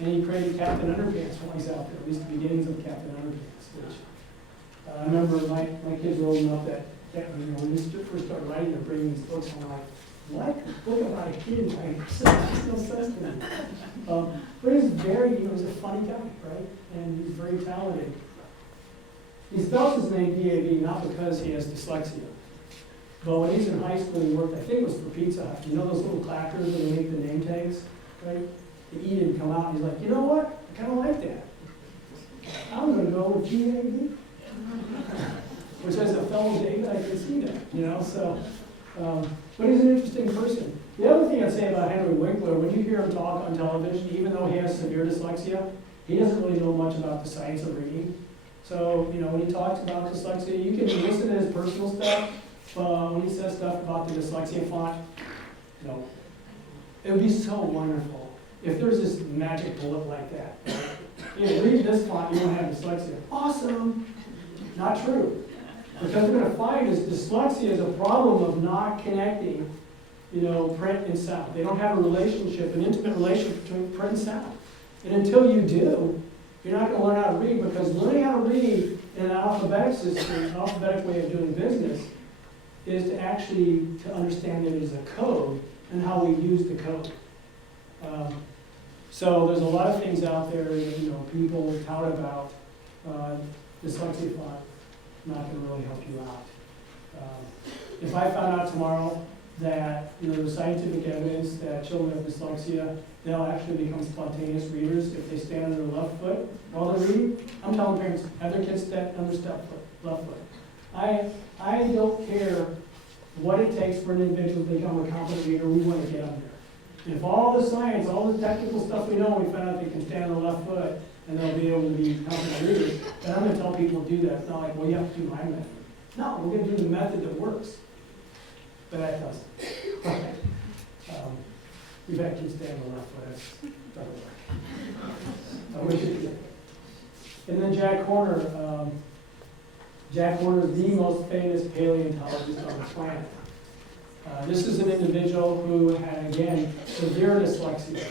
And he created Captain Underpants while he's out there, at least the beginnings of Captain Underpants, which I remember my kids were old enough that when we first started writing, they're bringing these books, and I'm like, what? Book about a kid writing? Makes no sense to me. But he's he's a funny guy, right? And he's very talented. He spells his name D-A-V not because he has dyslexia. But when he's in high school, he worked, I think it was for Pizza Hut. You know those little clackers where they make the name tags, right? The E didn't come out, and he's like, you know what? I kind of like that. I'm going to go with D-A-V. Which as a fellow David, I can see that, so. But he's an interesting person. The other thing I'd say about Henry Winkler, when you hear him talk on television, even though he has severe dyslexia, he doesn't really know much about the science of reading. So, when he talks about dyslexia, you can listen to his personal stuff. When he says stuff about the dyslexia font, it would be so wonderful if there's this magic bullet like that. Right? Read this font, you won't have dyslexia. Awesome. Not true. Because what we're going to find is dyslexia is a problem of not connecting, print and sound. They don't have a relationship, an intimate relationship between print and sound. And until you do, you're not going to learn how to read, because learning how to read in an alphabetic system, an alphabetic way of doing business, is to actually understand that it is a code and how we use the code. So there's a lot of things out there that people tout about. Dyslexia font not going to really help you out. If I found out tomorrow that there's scientific evidence that children with dyslexia, they'll actually become spontaneous readers if they stand on their left foot while they're reading, I'm telling parents, have their kids stand on their left foot. I don't care what it takes for an individual to become a competent reader. We want to get them there. If all the science, all the technical stuff we know, we found out they can stand on their left foot and they'll be able to be competent readers, then I'm going to tell people to do that. It's not like, well, you have to do my method. No, we're going to do the method that works. But that doesn't. Okay. We've had kids stand on the left foot. That doesn't work. I wish it did. And then Jack Horner. Jack Horner is the most famous paleontologist on the planet. This is an individual who had, again, severe dyslexia.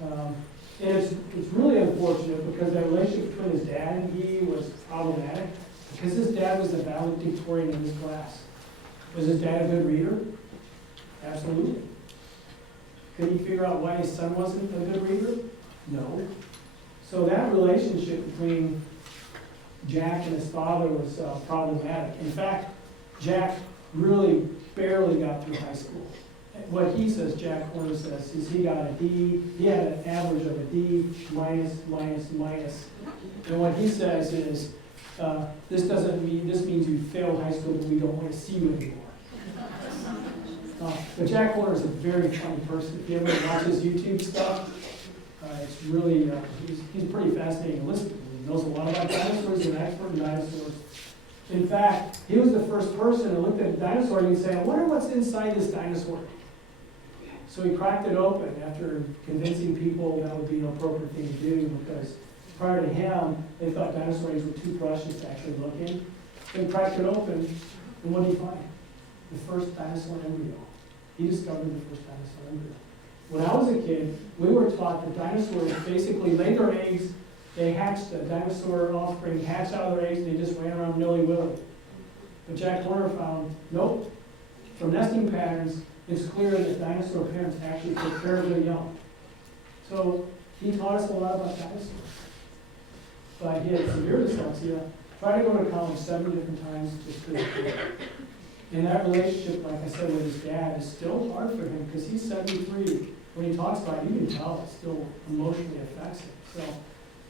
And it's really unfortunate because the relationship between his dad and he was problematic because his dad was the valedictorian in his class. Was his dad a good reader? Absolutely. Could he figure out why his son wasn't a good reader? No. So that relationship between Jack and his father was problematic. In fact, Jack really barely got through high school. What he says, Jack Horner says, is he got a D, he had an average of a D minus, minus, minus. And what he says is, this means you failed high school, but we don't want to see you anymore. But Jack Horner is a very funny person. If you ever watch his YouTube stuff, it's really, he's pretty fascinating to listen to. He knows a lot about dinosaurs, he's an expert in dinosaurs. In fact, he was the first person who looked at a dinosaur and he'd say, I wonder what's inside this dinosaur. So he cracked it open after convincing people that would be an appropriate thing to do because prior to him, they thought dinosaurs were too precious to actually look in. So he cracked it open, and what did he find? The first dinosaur embryo. He discovered the first dinosaur embryo. When I was a kid, we were taught that dinosaurs basically laid their eggs, they hatched, the dinosaur offspring hatched out of their eggs, and they just ran around nilly-willy. But Jack Horner found, nope, from nesting patterns, it's clear that dinosaur parents actually take care of their young. So he taught us a lot about dinosaurs. But he had severe dyslexia, tried to go to college 7 different times just couldn't do it. And that relationship, like I said, with his dad is still hard for him because he's 73. When he talks about it, you can tell it still emotionally affects him. So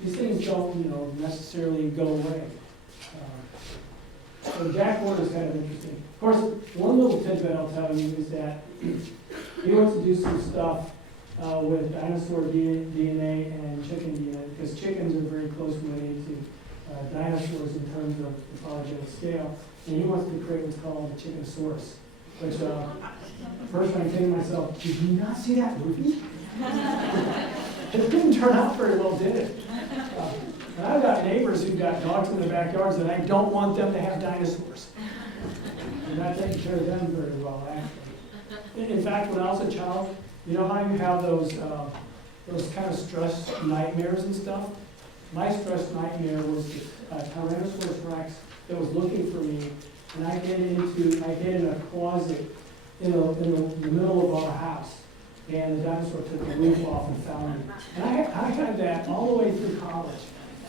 these things don't, necessarily go away. So Jack Horner is kind of interesting. Of course, one little tidbit I'll tell you is that he wants to do some stuff with dinosaur DNA and chicken DNA because chickens are very close related to dinosaurs in terms of the phylogenetic scale. And he wants to create what's called the Chickenosaurus, which first I'm thinking to myself, did you not see that movie? It didn't turn out very well, did it? And I've got neighbors who've got dogs in their backyards and I don't want them to have dinosaurs. I'm not taking care of them very well, actually. In fact, when I was a child, you know how you have those kind of stress nightmares and stuff? My stress nightmare was a Tyrannosaurus Rex that was looking for me, and I hid in a closet in the middle of our house, and the dinosaur took the roof off and found me. And I had that all the way through college,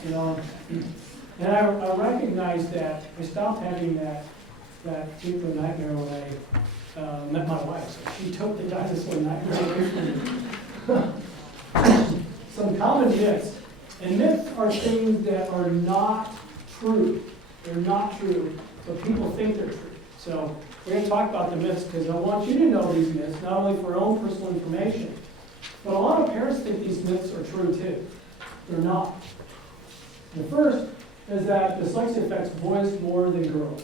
And I recognized that I stopped having that particular nightmare when I met my wife. So she took the dinosaur nightmare away from me. Some common myths. And myths are things that are not true. They're not true, but people think they're true. So we're going to talk about the myths because I want you to know these myths, not only for your own personal information, but a lot of parents think these myths are true too. They're not. The first is that dyslexia affects boys more than girls.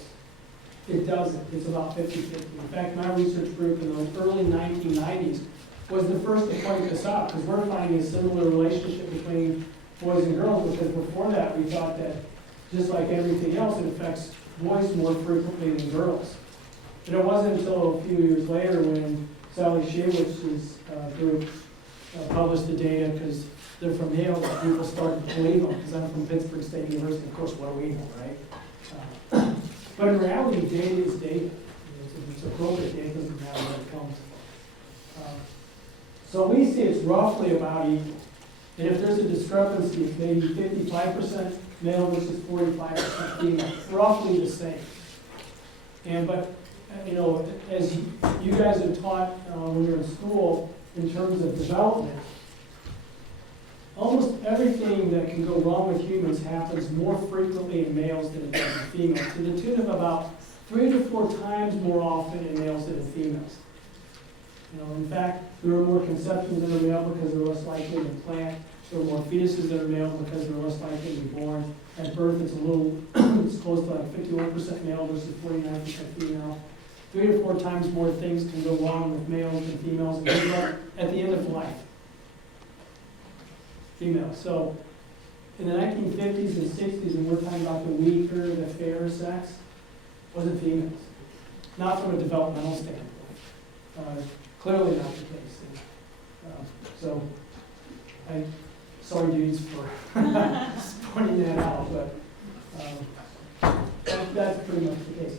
It doesn't. It's about 50-50. In fact, my research group in the early 1990s was the first to point this out because we're finding a similar relationship between boys and girls because before that we thought that just like everything else, it affects boys more frequently than girls. And it wasn't until a few years later when Sally Shawitz's group published the data because they're from Yale that people started to believe them because I'm from Pittsburgh State University. Of course, what do we know, right? But in reality, data is data. If it's appropriate data, it doesn't matter where it comes from. So we see it's roughly about equal. And if there's a discrepancy, it's maybe 55% male versus 45% female, roughly the same. But as you guys are taught when you're in school in terms of development, almost everything that can go wrong with humans happens more frequently in males than it does in females, to the tune of about 3 to 4 times more often in males than in females. In fact, there are more conceptions that are male because they're less likely to plant. There are more fetuses that are male because they're less likely to be born. At birth, it's it's close to like 51% male versus 49% female. 3 to 4 times more things can go wrong with males than females at the end of life. Female. So in the 1950s and 60s, and we're talking about the weaker, the fairer sex, wasn't females. Not from a developmental standpoint. Clearly not the case. And, so, sorry dudes for pointing that out, but that's pretty much the case.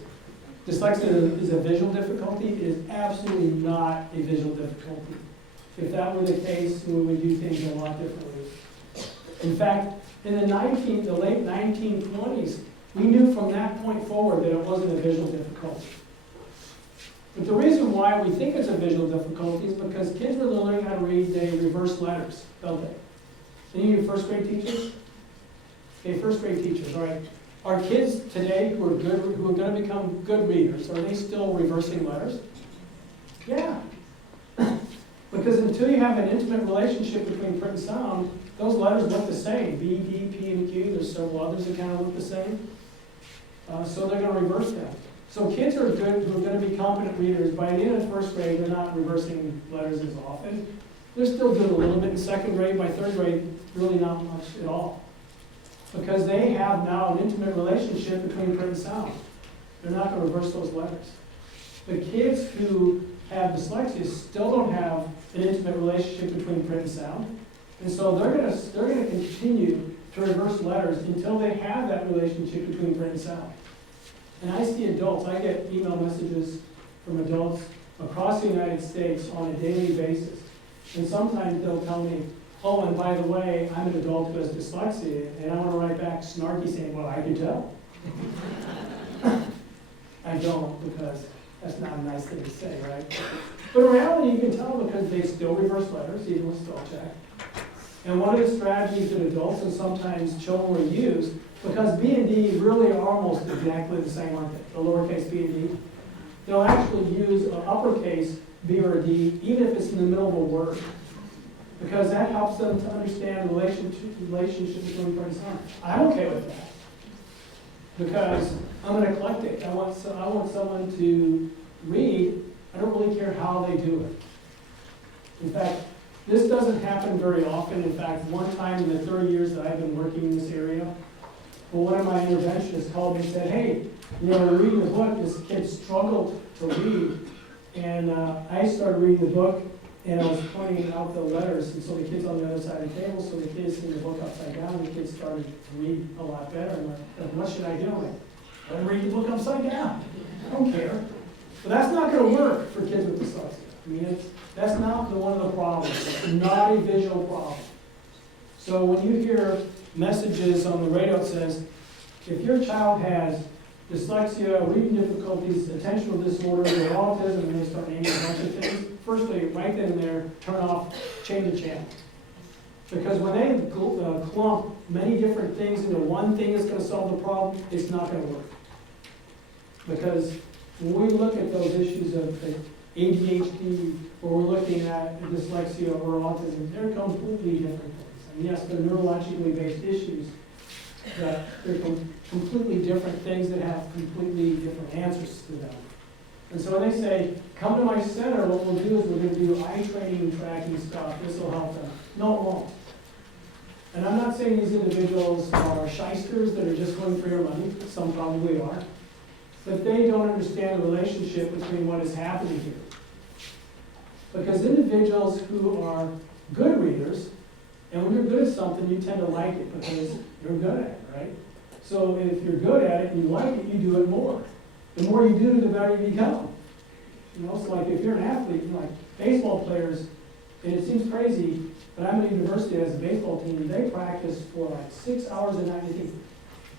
Dyslexia is a visual difficulty. It is absolutely not a visual difficulty. If that were the case, we would do things a lot differently. In fact, in the late 1920s, we knew from that point forward that it wasn't a visual difficulty. But the reason why we think it's a visual difficulty is because kids were learning how to read, they reverse letters, don't they? Any of you first grade teachers? Okay, first grade teachers, all right. Are kids today who are going to become good readers, are they still reversing letters? Yeah. Because until you have an intimate relationship between print and sound, those letters look the same. B, D, P, and Q. There's several others that kind of look the same. So they're going to reverse them. So kids who are going to be competent readers, by the end of first grade, they're not reversing letters as often. They're still doing a little bit in second grade. By third grade, really not much at all. Because they have now an intimate relationship between print and sound. They're not going to reverse those letters. The kids who have dyslexia still don't have an intimate relationship between print and sound. And so they're going to continue to reverse letters until they have that relationship between print and sound. And I see adults, I get email messages from adults across the United States on a daily basis. And sometimes they'll tell me, oh, and by the way, I'm an adult who has dyslexia, and I want to write back snarky saying, well, I can tell. I don't, because that's not a nice thing to say, right? But in reality, you can tell because they still reverse letters, even with spell check. And one of the strategies that adults and sometimes children will use, because B and D really are almost exactly the same, aren't they? The lowercase b and d. They'll actually use an uppercase B or a D, even if it's in the middle of a word. Because that helps them to understand the relationship between print and sound. I'm okay with that. Because I'm an eclectic. I want someone to read. I don't really care how they do it. In fact, this doesn't happen very often. In fact, one time in the 30 years that I've been working in this area, one of my interventionists called me and said, hey, we're reading the book. This kid struggled to read. And I started reading the book, and I was pointing out the letters, and so the kid's on the other side of the table, so the kid's seeing the book upside down, and the kid started to read a lot better. And like, what should I do? I'm like, read the book upside down. I don't care. But that's not going to work for kids with dyslexia. I mean, that's not one of the problems. It's not a visual problem. So when you hear messages on the radio that says, if your child has dyslexia, reading difficulties, attentional disorders, or autism, and they start naming a bunch of things, firstly, right then and there, turn off, change the channel. Because when they clump many different things into one thing that's going to solve the problem, it's not going to work. Because when we look at those issues of ADHD, or we're looking at dyslexia or autism, they're completely different things. And yes, they're neurologically based issues, but they're completely different things that have completely different answers to them. And so when they say, come to my center, what we'll do is we're going to do eye training, tracking stuff. This will help them. No, it won't. And I'm not saying these individuals are shysters that are just going for your money. Some probably are. But they don't understand the relationship between what is happening here. Because individuals who are good readers, and when you're good at something, you tend to like it because you're good at it, right? So if you're good at it and you like it, you do it more. The more you do, the better you become. So like if you're an athlete, like baseball players, and it seems crazy, but I'm at a university that has a baseball team, and they practice for like 6 hours a night. And you think,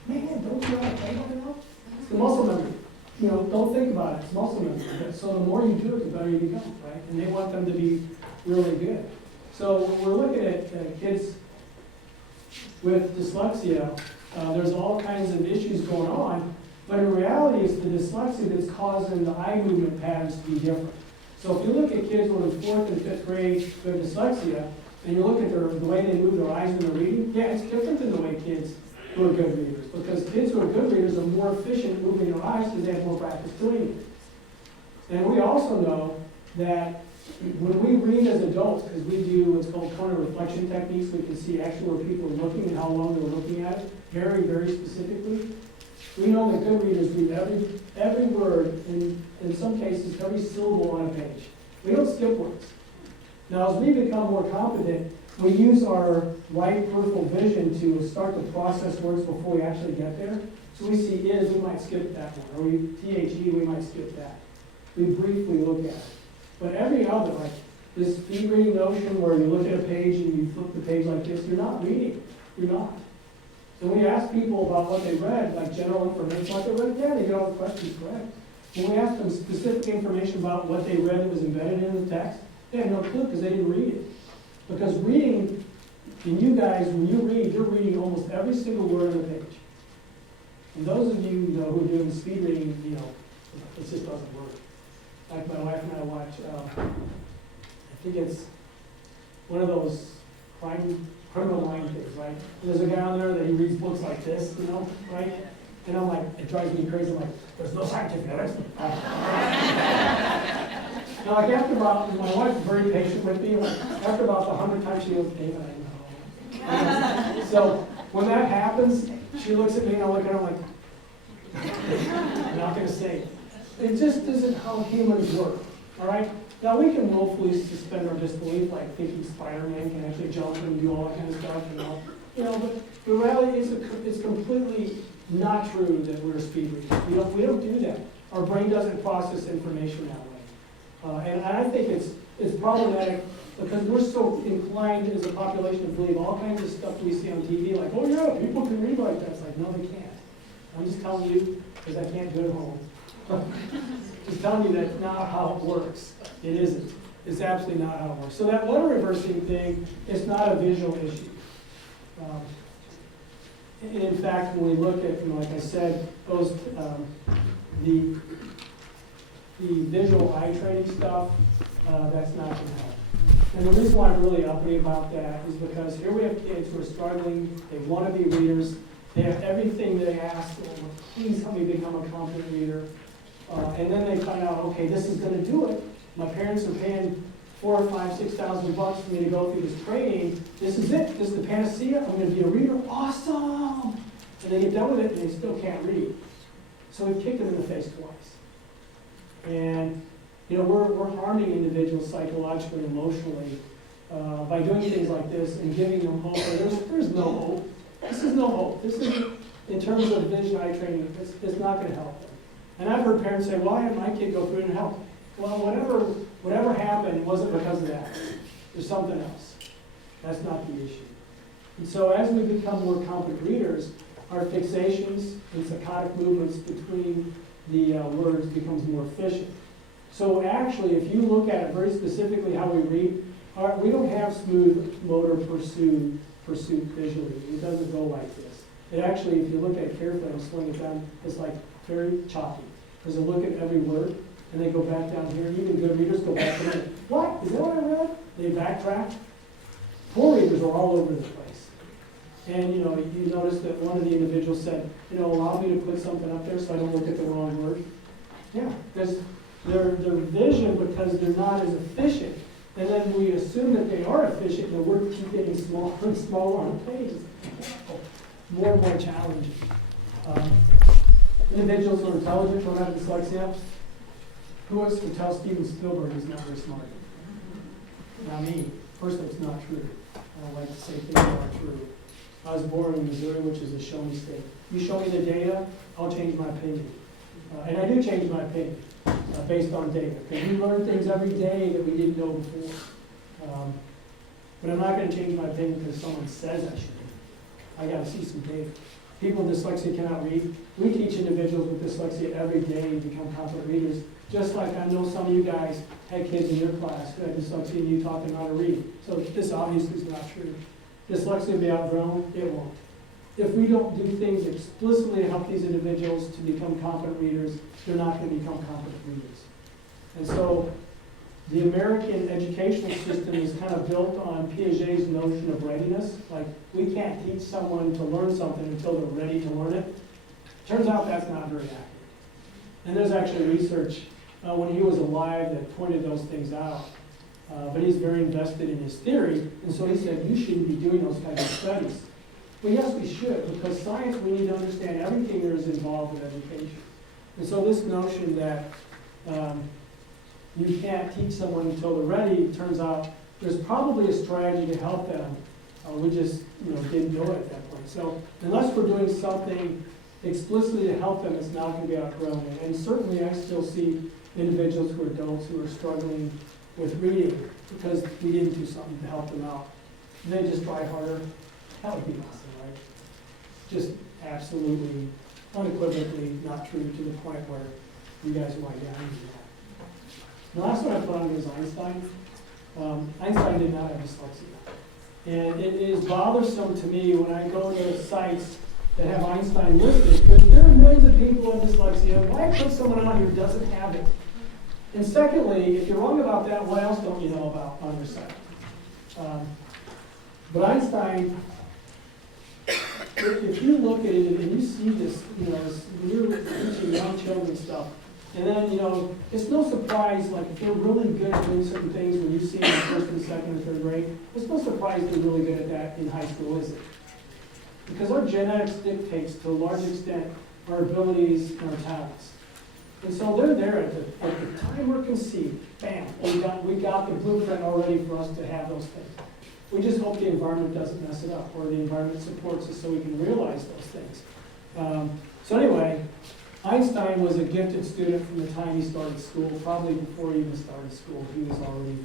man, don't you know how to play by now? It's the muscle memory. Don't think about it. It's muscle memory. So the more you do it, the better you become, right? And they want them to be really good. So when we're looking at kids with dyslexia, there's all kinds of issues going on, but in reality, it's the dyslexia that's causing the eye movement patterns to be different. So if you look at kids who are in 4th and 5th grade with dyslexia, and you look at the way they move their eyes when they're reading, yeah, it's different than the way kids who are good readers, because kids who are good readers are more efficient at moving their eyes because they have more practice doing it. And we also know that when we read as adults, because we do what's called corner reflection techniques, we can see actually where people are looking and how long they're looking at it, very, very specifically. We know that good readers read every word, and in some cases, every syllable on a page. We don't skip words. Now, as we become more competent, we use our right peripheral vision to start to process words before we actually get there. So we see is, we might skip that one, or THE, we might skip that. We briefly look at it. But every other, like this speed reading notion where you look at a page and you flip the page like this, you're not reading. You're not. So when we ask people about what they read, like general information, what they read, yeah, they get all the questions correct. When we ask them specific information about what they read that was embedded in the text, they have no clue because they didn't read it. Because reading, and you guys, when you read, you're reading almost every single word on the page. And those of you, who are doing speed reading, it just doesn't work. Like my wife and I watch, I think it's one of those criminal mind things, right? And there's a guy on there that he reads books like this, right? And I'm like, it drives me crazy. I'm like, there's no scientific evidence. Now, like after about, my wife's very patient with me. Like, after about the 100th time, she goes, David, I know. So when that happens, she looks at me and I look at her like, I'm not going to say it. It just isn't how humans work, all right? Now, we can willfully suspend our disbelief, like thinking Spider-Man can actually jump and do all that kind of stuff, but the reality is it's completely not true that we're speed readers. We don't do that. Our brain doesn't process information that way. And I think it's problematic because we're so inclined as a population to believe all kinds of stuff we see on TV, like, oh yeah, people can read like that. It's like, no, they can't. I'm just telling you because I can't do it at home. Just telling you that's not how it works. It isn't. It's absolutely not how it works. So that letter reversing thing is not a visual issue. In fact, when we look at, like I said, those the visual eye training stuff, that's not going to help. And the reason why I'm really uppity about that is because here we have kids who are struggling. They want to be readers. They have everything they ask. Oh, please help me become a competent reader. And then they find out, okay, this is going to do it. My parents are paying $4,000, $5,000, $6,000 for me to go through this training. This is it. This is the panacea. I'm going to be a reader. Awesome! And they get done with it, and they still can't read. So we've kicked them in the face twice. And we're harming individuals psychologically and emotionally by doing things like this and giving them hope. There's no hope. This is no hope. This is, in terms of vision eye training, it's not going to help them. And I've heard parents say, why did my kid go through it and help? Well, whatever happened, it wasn't because of that. There's something else. That's not the issue. And so as we become more competent readers, our fixations and saccadic movements between the words becomes more efficient. So actually, if you look at it very specifically how we read, we don't have smooth motor pursuit visually. It doesn't go like this. It actually, if you look at it carefully and slowing it down, it's like very choppy. Because they look at every word, and they go back down here. Even good readers go back and read. What? Is that what I read? They backtrack. Poor readers are all over the place. And you notice that one of the individuals said, allow me to put something up there so I don't look at the wrong word. Yeah, because their vision, because they're not as efficient. And then we assume that they are efficient, and the words keep getting smaller and smaller on the page. More and more challenging. Individuals who are intelligent don't have dyslexia. Who wants to tell Steven Spielberg he's not very smart? Not me. First, it's not true. I don't like to say things that aren't true. I was born in Missouri, which is a show-me state. You show me the data, I'll change my opinion. And I do change my opinion based on data. Because we learn things every day that we didn't know before. But I'm not going to change my opinion because someone says I should. I got to see some data. People with dyslexia cannot read. We teach individuals with dyslexia every day to become competent readers. Just like I know some of you guys had kids in your class who had dyslexia and you taught them how to read. So this obviously is not true. Dyslexia will be outgrown, it won't. If we don't do things explicitly to help these individuals to become competent readers, they're not going to become competent readers. And so the American educational system is kind of built on Piaget's notion of readiness. Like, we can't teach someone to learn something until they're ready to learn it. Turns out that's not very accurate. And there's actually research when he was alive that pointed those things out. but he's very invested in his theory, and so he said, you shouldn't be doing those kinds of studies. Well, yes, we should, because science, we need to understand everything that is involved with education. And so this notion that you can't teach someone until they're ready, it turns out there's probably a strategy to help them. We just didn't know it at that point. So unless we're doing something explicitly to help them, it's not going to be outgrown. And certainly I still see individuals who are adults who are struggling with reading because we didn't do something to help them out. And they just try harder. That would be awesome, right? Just absolutely, unequivocally not true to the point where you guys are like, yeah, I do that. The last one I put on is Einstein. Einstein did not have dyslexia. And it is bothersome to me when I go to sites that have Einstein listed, because there are millions of people with dyslexia. Why put someone on who doesn't have it? And secondly, if you're wrong about that, what else don't you know about on your site? But Einstein, if you look at it and you see this, when you're teaching young children stuff, and then, it's no surprise, like, they're really good at doing certain things when you see them in first and second and third grade. It's no surprise they're really good at that in high school, is it? Because our genetics dictates, to a large extent, our abilities and our talents. And so they're there at the time we're conceived. Bam, we got the blueprint already for us to have those things. We just hope the environment doesn't mess it up, or the environment supports us so we can realize those things. So anyway, Einstein was a gifted student from the time he started school. Probably before he even started school, he was already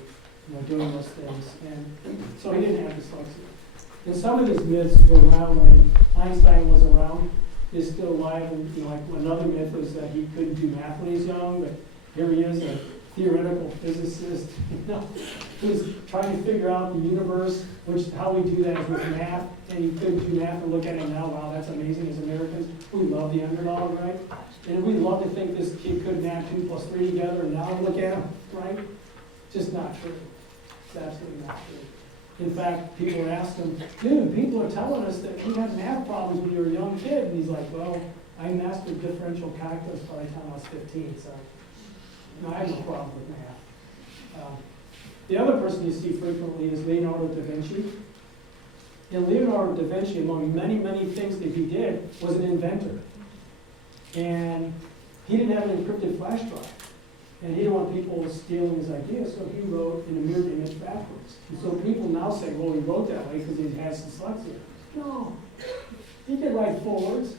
doing those things. And so he didn't have dyslexia. And some of these myths were around when Einstein was around. He's still alive. And like another myth was that he couldn't do math when he was young, but here he is, a theoretical physicist. Who's trying to figure out the universe, how we do that is with math. And he couldn't do math, and look at it now. Wow, that's amazing. As Americans, we love the underdog, right? And we love to think this kid couldn't add 2 + 3 together, and now look at him, right? Just not true. It's absolutely not true. In fact, people ask him, dude, people are telling us that you had math problems when you were a young kid. And he's like, well, I mastered differential calculus by the time I was 15, so no, I have no problem with math. The other person you see frequently is Leonardo da Vinci. And Leonardo da Vinci, among many, many things that he did, was an inventor. And he didn't have an encrypted flash drive. And he didn't want people stealing his ideas, so he wrote in a mirrored image backwards. And so people now say, well, he wrote that way because he has dyslexia. No, he could write forwards.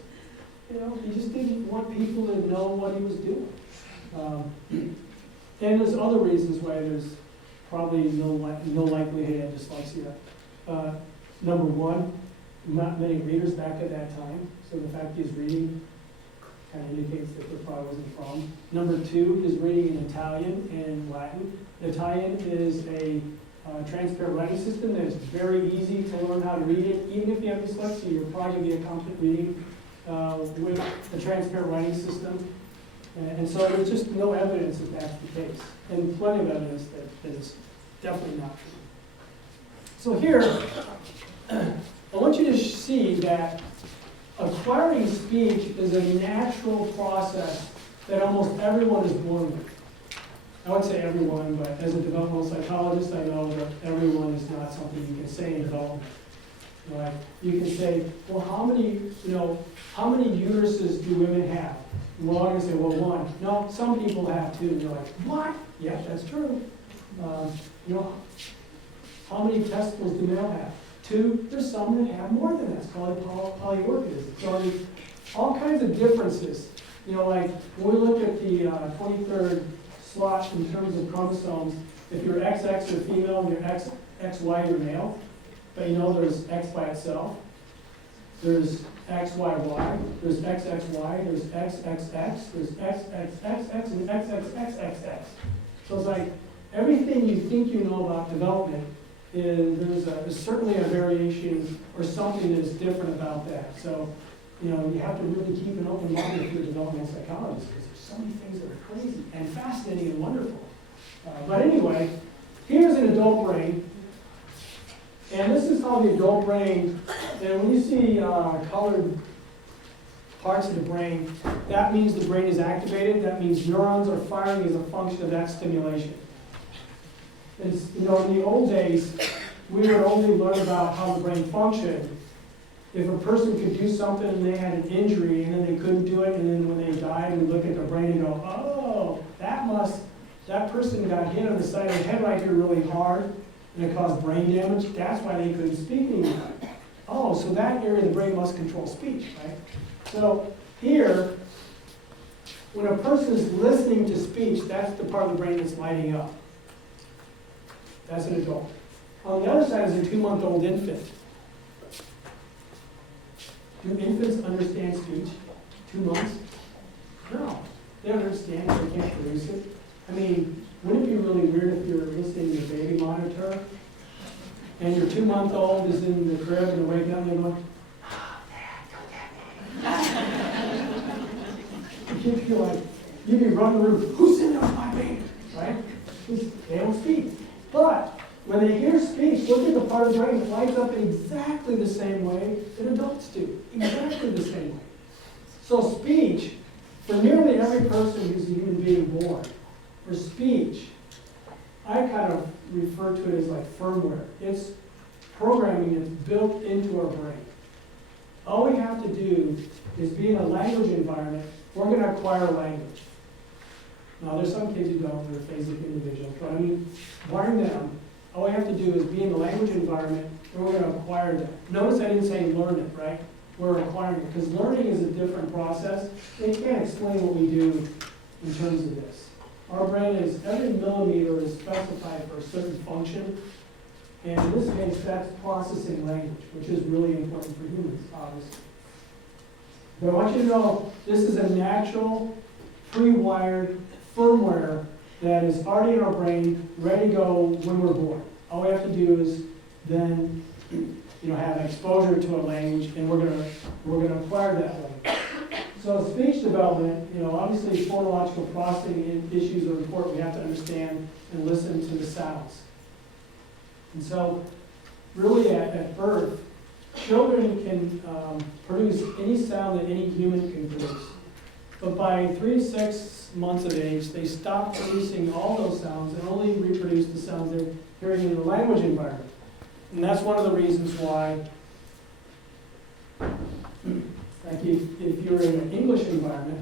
He just didn't want people to know what he was doing. And there's other reasons why there's probably no likelihood of dyslexia. Number one, not many readers back at that time, so the fact he's reading kind of indicates that there probably wasn't a problem. Number two is reading in Italian and Latin. Italian is a transparent writing system that is very easy to learn how to read it. Even if you have dyslexia, you're probably going to be a competent reading with a transparent writing system. And so there's just no evidence that that's the case. And plenty of evidence that it's definitely not true. So here, I want you to see that acquiring speech is a natural process that almost everyone is born with. I would say everyone, but as a developmental psychologist, I know that everyone is not something you can say in development. Right? You can say, well, how many uteruses do women have? And we're all going to say, well, one. No, some people have two. And you're like, what? Yeah, that's true. How many testicles do male have? 2. There's some that have more than that. It's called polyorganism. So there's all kinds of differences. Like when we look at the 23rd slot in terms of chromosomes, if you're XX, you're female, and you're XY, you're male. But there's X by itself. There's XYY, there's XXY, there's XXX, there's XXXX, and XXXXX. So it's like everything you think you know about development there's certainly a variation or something that is different about that. So, you have to really keep an open mind if you're a developmental psychologist, because there's so many things that are crazy and fascinating and wonderful. But anyway, here's an adult brain. And this is how the adult brain, and when you see colored parts of the brain, that means the brain is activated. That means neurons are firing as a function of that stimulation. is, in the old days, we would only learn about how the brain functioned if a person could do something and they had an injury and then they couldn't do it, and then when they died, we look at their brain and go, oh, that person got hit on the side of the head right here really hard, and it caused brain damage. That's why they couldn't speak anymore. Oh, so that area of the brain must control speech, right? So here, when a person is listening to speech, that's the part of the brain that's lighting up. That's an adult. On the other side is a 2-month-old infant. Do infants understand speech? 2 months? No. They don't understand it, they can't produce it. I mean, wouldn't it be really weird if you were listening to your baby monitor and your 2-month-old is in the crib and they're waking up and they're going, oh, Dad, don't get me. You'd feel like, you'd be running the room, who's sitting there with my baby? Right? They don't speak. But when they hear speech, look at the part of the brain that lights up in exactly the same way that adults do. Exactly the same way. So speech, for nearly every person who's a human being born, for speech, I kind of refer to it as like firmware. It's programming that's built into our brain. All we have to do is be in a language environment. We're going to acquire language. Now, there's some kids who don't, they're phasic individuals, but I mean, barring them, all we have to do is be in the language environment, and we're going to acquire that. Notice I didn't say learn it, right? We're acquiring it, because learning is a different process. They can't explain what we do in terms of this. Our brain is, every millimeter is specified for a certain function, and in this case, that's processing language, which is really important for humans, obviously. But I want you to know, this is a natural, pre-wired firmware that is already in our brain, ready to go when we're born. All we have to do is then, have exposure to a language, and we're gonna acquire that language. So speech development, obviously phonological processing issues are important. We have to understand and listen to the sounds. And so, really at birth, children can produce any sound that any human can produce. But by 3 to 6 months of age, they stop producing all those sounds and only reproduce the sounds they're hearing in the language environment. And that's one of the reasons why, like if you're in an English environment,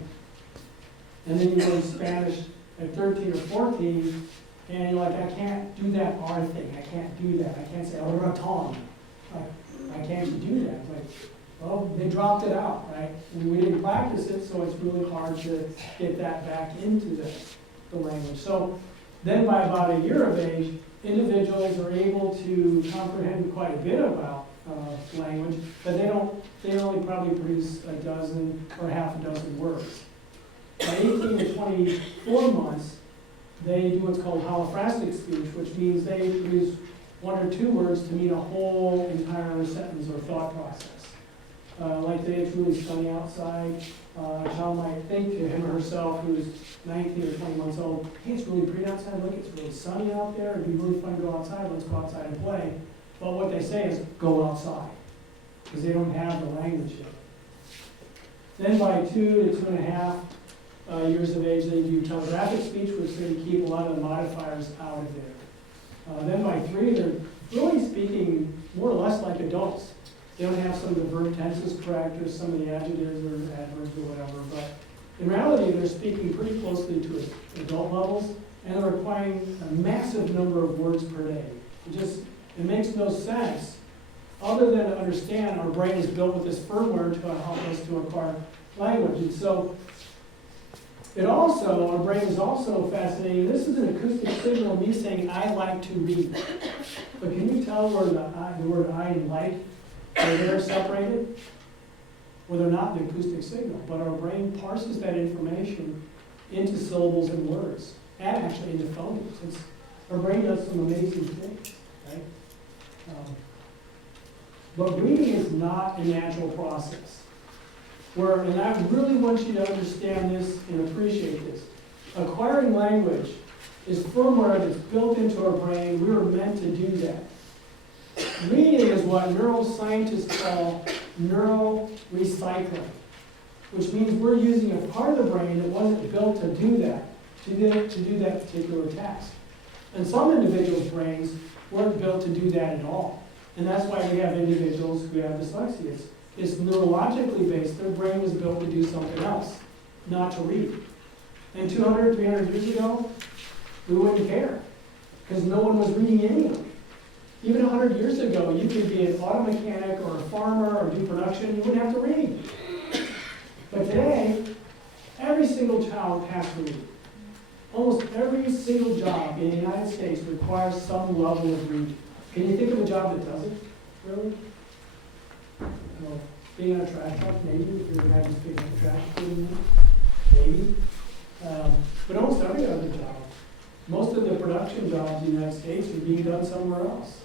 and then you learn Spanish at 13 or 14, and you're like, I can't do that R thing, I can't do that, I can't say oratón, I can't do that. Like, well, they dropped it out, right? And we didn't practice it, so it's really hard to get that back into the language. So then by about a year of age, individuals are able to comprehend quite a bit about language, but they only probably produce a dozen or half a dozen words. By 18 to 24 months, they do what's called holophrastic speech, which means they produce 1 or 2 words to mean a whole entire sentence or thought process. Like today, it's really sunny outside. A child might think to him or herself, who's 19 or 20 months old, hey, it's really pretty outside. Look, it's really sunny out there. It'd be really fun to go outside. Let's go outside and play. But what they say is, go outside, because they don't have the language yet. Then by 2 to 2.5 years of age, they do telegraphic speech, which they keep a lot of the modifiers out of there. Then by 3, they're really speaking more or less like adults. They don't have some of the verb tenses correct, or some of the adjectives or adverbs or whatever, but in reality, they're speaking pretty closely to adult levels, and they're acquiring a massive number of words per day. It makes no sense, other than to understand our brain is built with this firmware to help us to acquire language. And so, our brain is also fascinating. This is an acoustic signal of me saying, I like to read. But can you tell where the word I and like, where they're separated? Well, they're not the acoustic signal, but our brain parses that information into syllables and words, and actually into phonemes. Our brain does some amazing things, right? But reading is not a natural process. And I really want you to understand this and appreciate this. Acquiring language is firmware that's built into our brain. We were meant to do that. Reading is what neuroscientists call neurorecycling, which means we're using a part of the brain that wasn't built to do that, to do that particular task. And some individuals' brains weren't built to do that at all. And that's why we have individuals who have dyslexia. It's neurologically based. Their brain was built to do something else, not to read. And 200, 300 years ago, we wouldn't care because no one was reading anyway. Even 100 years ago, you could be an auto mechanic or a farmer or do production, you wouldn't have to read. But today, every single child has to read. Almost every single job in the United States requires some level of reading. Can you think of a job that doesn't, really? Well, being on a trash truck, maybe, if you're having to pick up trash, maybe. But almost every other job, most of the production jobs in the United States are being done somewhere else.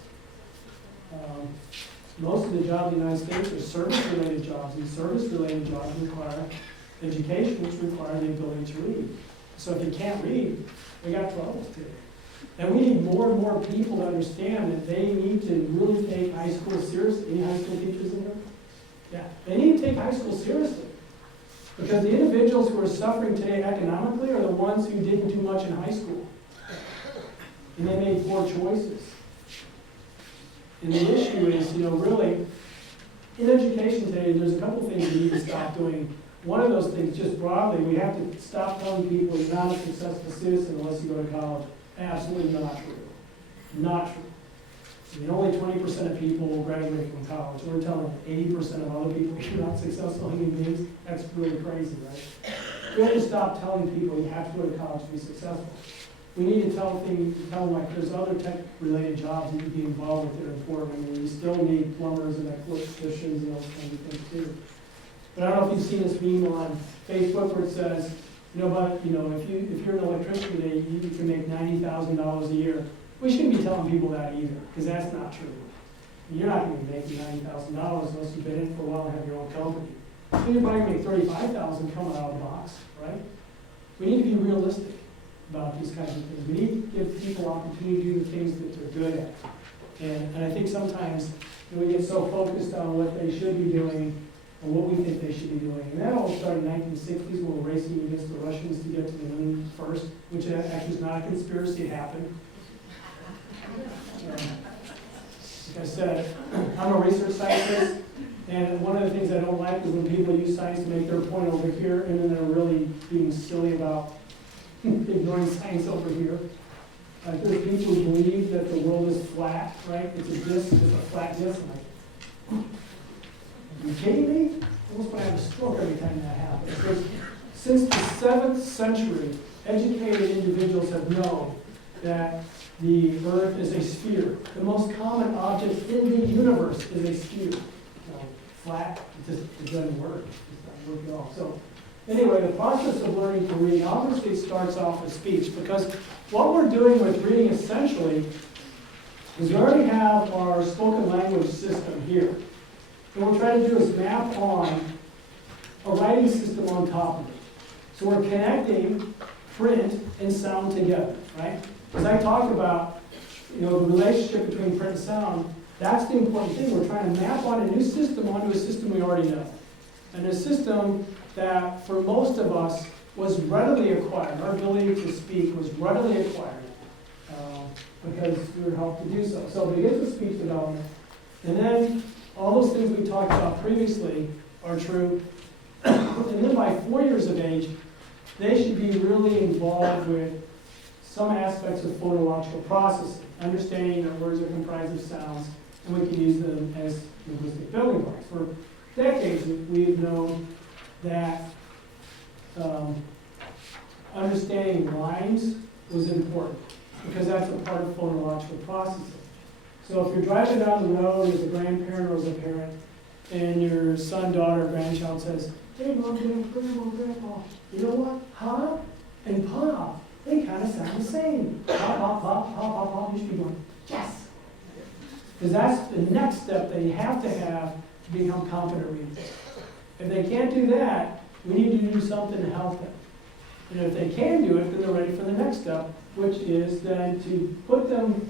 Most of the jobs in the United States are service-related jobs, and service-related jobs require education, which require the ability to read. So if you can't read, we got troubles today. And we need more and more people to understand that they need to really take high school seriously. Any high school teachers in here? Yeah, they need to take high school seriously. Because the individuals who are suffering today economically are the ones who didn't do much in high school. And they made poor choices. And the issue is, really, in education today, there's a couple things we need to stop doing. One of those things, just broadly, we have to stop telling people you're not a successful citizen unless you go to college. Absolutely not true. Not true. I mean, only 20% of people will graduate from college. We're telling 80% of other people you're not successful human beings. That's really crazy, right? We have to stop telling people you have to go to college to be successful. We need to tell them like there's other tech-related jobs that you can be involved with that are important. I mean, we still need plumbers and electricians and those kinds of things too. But I don't know if you've seen this meme on Facebook where it says, if you're an electrician today, you can make $90,000 a year. We shouldn't be telling people that either, because that's not true. You're not going to be making $90,000 unless you've been in it for a while and have your own company. So you're probably going to make $35,000 coming out of the box, right? We need to be realistic about these kinds of things. We need to give people opportunity to do the things that they're good at. And I think sometimes we get so focused on what they should be doing and what we think they should be doing. And that all started in the 1960s when we were racing against the Russians to get to the moon first, which actually is not a conspiracy, it happened. Like I said, I'm a research scientist, and one of the things I don't like is when people use science to make their point over here, and then they're really being silly about ignoring science over here. Like there's people who believe that the world is flat, right? It's a disc, it's a flat disc. I'm like, are you kidding me? I almost want to have a stroke every time that happens. Because since the 7th century, educated individuals have known that the Earth is a sphere. The most common object in the universe is a sphere. Flat, it doesn't work. It doesn't work at all. So anyway, the process of learning to read, obviously it starts off with speech, because what we're doing with reading essentially is we already have our spoken language system here. And what we're trying to do is map on a writing system on top of it. So we're connecting print and sound together, right? As I talk about, the relationship between print and sound, that's the important thing. We're trying to map on a new system onto a system we already know. And a system that, for most of us, was readily acquired. Our ability to speak was readily acquired because we were helped to do so. So we get to speech development. And then all those things we talked about previously are true. And then by 4 years of age, they should be really involved with some aspects of phonological processing, understanding that words are comprised of sounds, and we can use them as linguistic building blocks. For decades, we've known that understanding rhymes was important, because that's a part of phonological processing. So if you're driving down the road as a grandparent or as a parent, and your son, daughter, or grandchild says, "Hey, Mom, Dad, Grandma, Grandpa, you know what? Huh and pop, they kind of sound the same. Pop, pop, pop, pop, pop, pop." You should be going, yes. Because that's the next step they have to become competent readers. If they can't do that, we need to do something to help them. And if they can do it, then they're ready for the next step, which is then to put them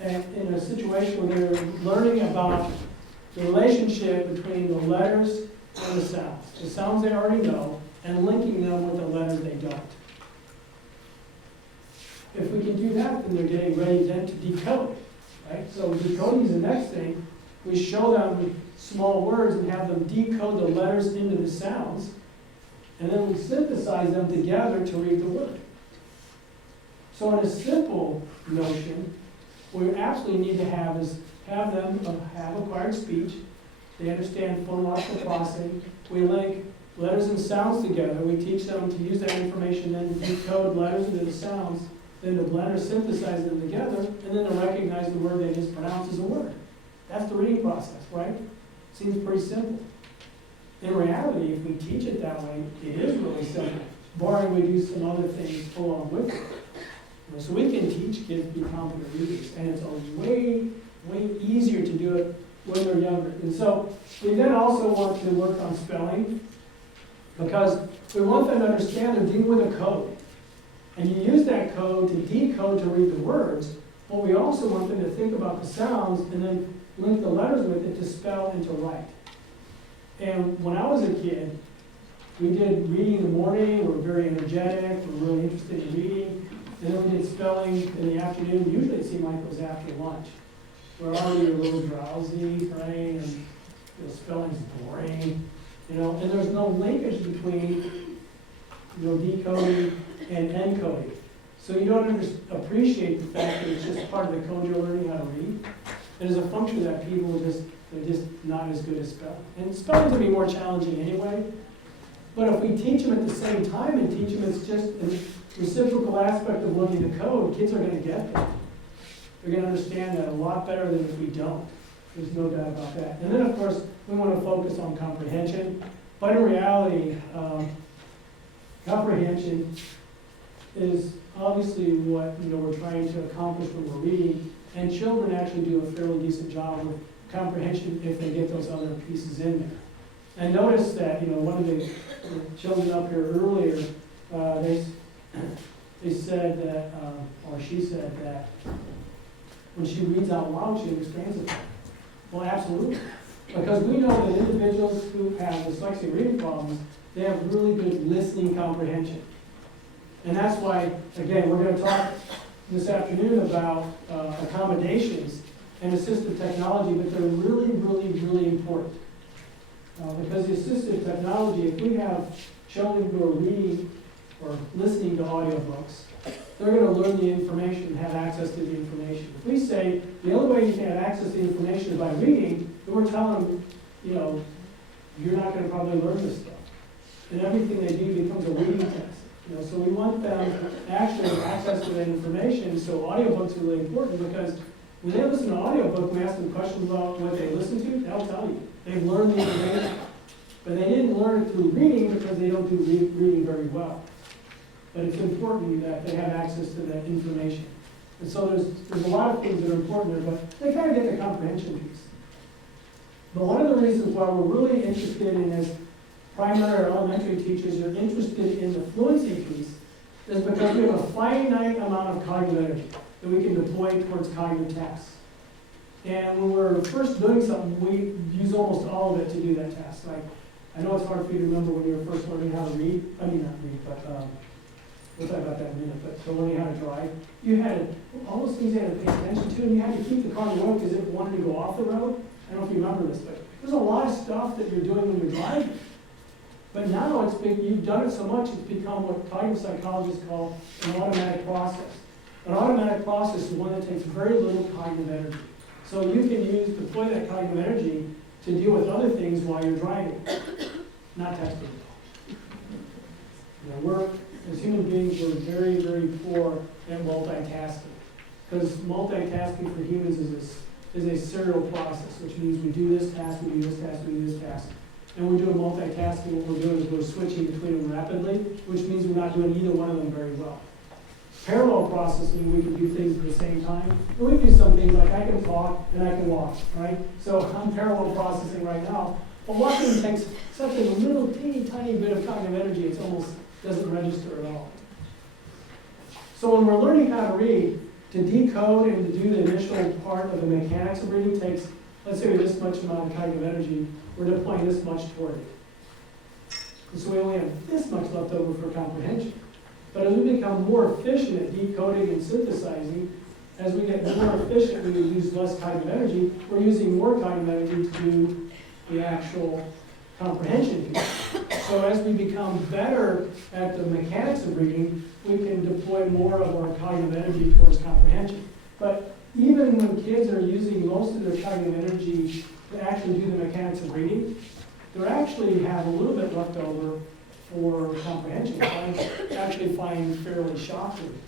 in a situation where they're learning about the relationship between the letters and the sounds. The sounds they already know, and linking them with the letters they don't. if we can do that, then they're getting ready then to decode, right? So decoding is the next thing. We show them small words and have them decode the letters into the sounds, and then we synthesize them together to read the word. So in a simple notion, what we absolutely need to have is have them have acquired speech. They understand phonological processing. We link letters and sounds together. We teach them to use that information, then to decode letters into the sounds, then the blender synthesize them together, and then to recognize the word they just pronounced as a word. That's the reading process, right? Seems pretty simple. In reality, if we teach it that way, it is really simple, barring we do some other things along with it. So we can teach kids to be competent readers, and it's a way easier to do it when they're younger. And so we then also want to work on spelling, because we want them to understand they're dealing with a code. And you use that code to decode to read the words, but we also want them to think about the sounds and then link the letters with it to spell and to write. And when I was a kid, we did reading in the morning, we were very energetic, we were really interested in reading. And then we did spelling in the afternoon. Usually it seemed like it was after lunch. We're already a little drowsy, right? And spelling's boring, and there's no linkage between decoding and encoding. So you don't appreciate the fact that it's just part of the code you're learning how to read. And as a function of that, people they're just not as good at spelling. And spelling can be more challenging anyway. But if we teach them at the same time and teach them it's just a reciprocal aspect of learning the code, kids are going to get that. They're going to understand that a lot better than if we don't. There's no doubt about that. And then, of course, we want to focus on comprehension. But in reality, comprehension is obviously what we're trying to accomplish when we're reading. And children actually do a fairly decent job with comprehension if they get those other pieces in there. And notice that, one of the children up here earlier, they said that, or she said that when she reads out loud, she understands it. Well, absolutely. Because we know that individuals who have dyslexia reading problems, they have really good listening comprehension. And that's why, again, we're going to talk this afternoon about accommodations and assistive technology, but they're really, really, really important. Because the assistive technology, if we have children who are reading or listening to audiobooks, they're going to learn the information and have access to the information. If we say the only way you can have access to the information is by reading, then we're telling them, you're not going to probably learn this stuff. And everything they do becomes a reading test. So we want them to actually have access to that information. So audiobooks are really important because when they listen to an audiobook, we ask them questions about what they listen to, they'll tell you. They've learned the information. But they didn't learn it through reading because they don't do reading very well. But it's important that they have access to that information. And so there's a lot of things that are important there, but they kind of get the comprehension piece. But one of the reasons why we're really interested in, as primary or elementary teachers are interested in the fluency piece, is because we have a finite amount of cognitive energy that we can deploy towards cognitive tasks. And when we're first doing something, we use almost all of it to do that task. Like, I know it's hard for you to remember when you were first learning how to read. I mean, not read, but we'll talk about that in a minute. But so learning how to drive, you had all those things you had to pay attention to, and you had to keep the car on the road because it wanted to go off the road. I don't know if you remember this, but there's a lot of stuff that you're doing when you're driving. But now you've done it so much, it's become what cognitive psychologists call an automatic process. An automatic process is one that takes very little cognitive energy. So you can deploy that cognitive energy to deal with other things while you're driving, not texting. We're, as human beings, we're very, very poor at multitasking. Because multitasking for humans is a serial process, which means we do this task, we do this task, we do this task. And we're doing multitasking, what we're doing is we're switching between them rapidly, which means we're not doing either one of them very well. Parallel processing, we can do things at the same time. And we can do some things like I can talk and I can walk, right? So I'm parallel processing right now. But walking takes such a little teeny tiny bit of cognitive energy, it almost doesn't register at all. So when we're learning how to read, to decode and to do the initial part of the mechanics of reading takes, let's say, this much amount of cognitive energy, we're deploying this much toward it. And so we only have this much left over for comprehension. But as we become more efficient at decoding and synthesizing, as we get more efficient, we use less cognitive energy, we're using more cognitive energy to do the actual comprehension piece. So as we become better at the mechanics of reading, we can deploy more of our cognitive energy towards comprehension. But even when kids are using most of their cognitive energy to actually do the mechanics of reading, they actually have a little bit left over for comprehension, which I actually find fairly shocking.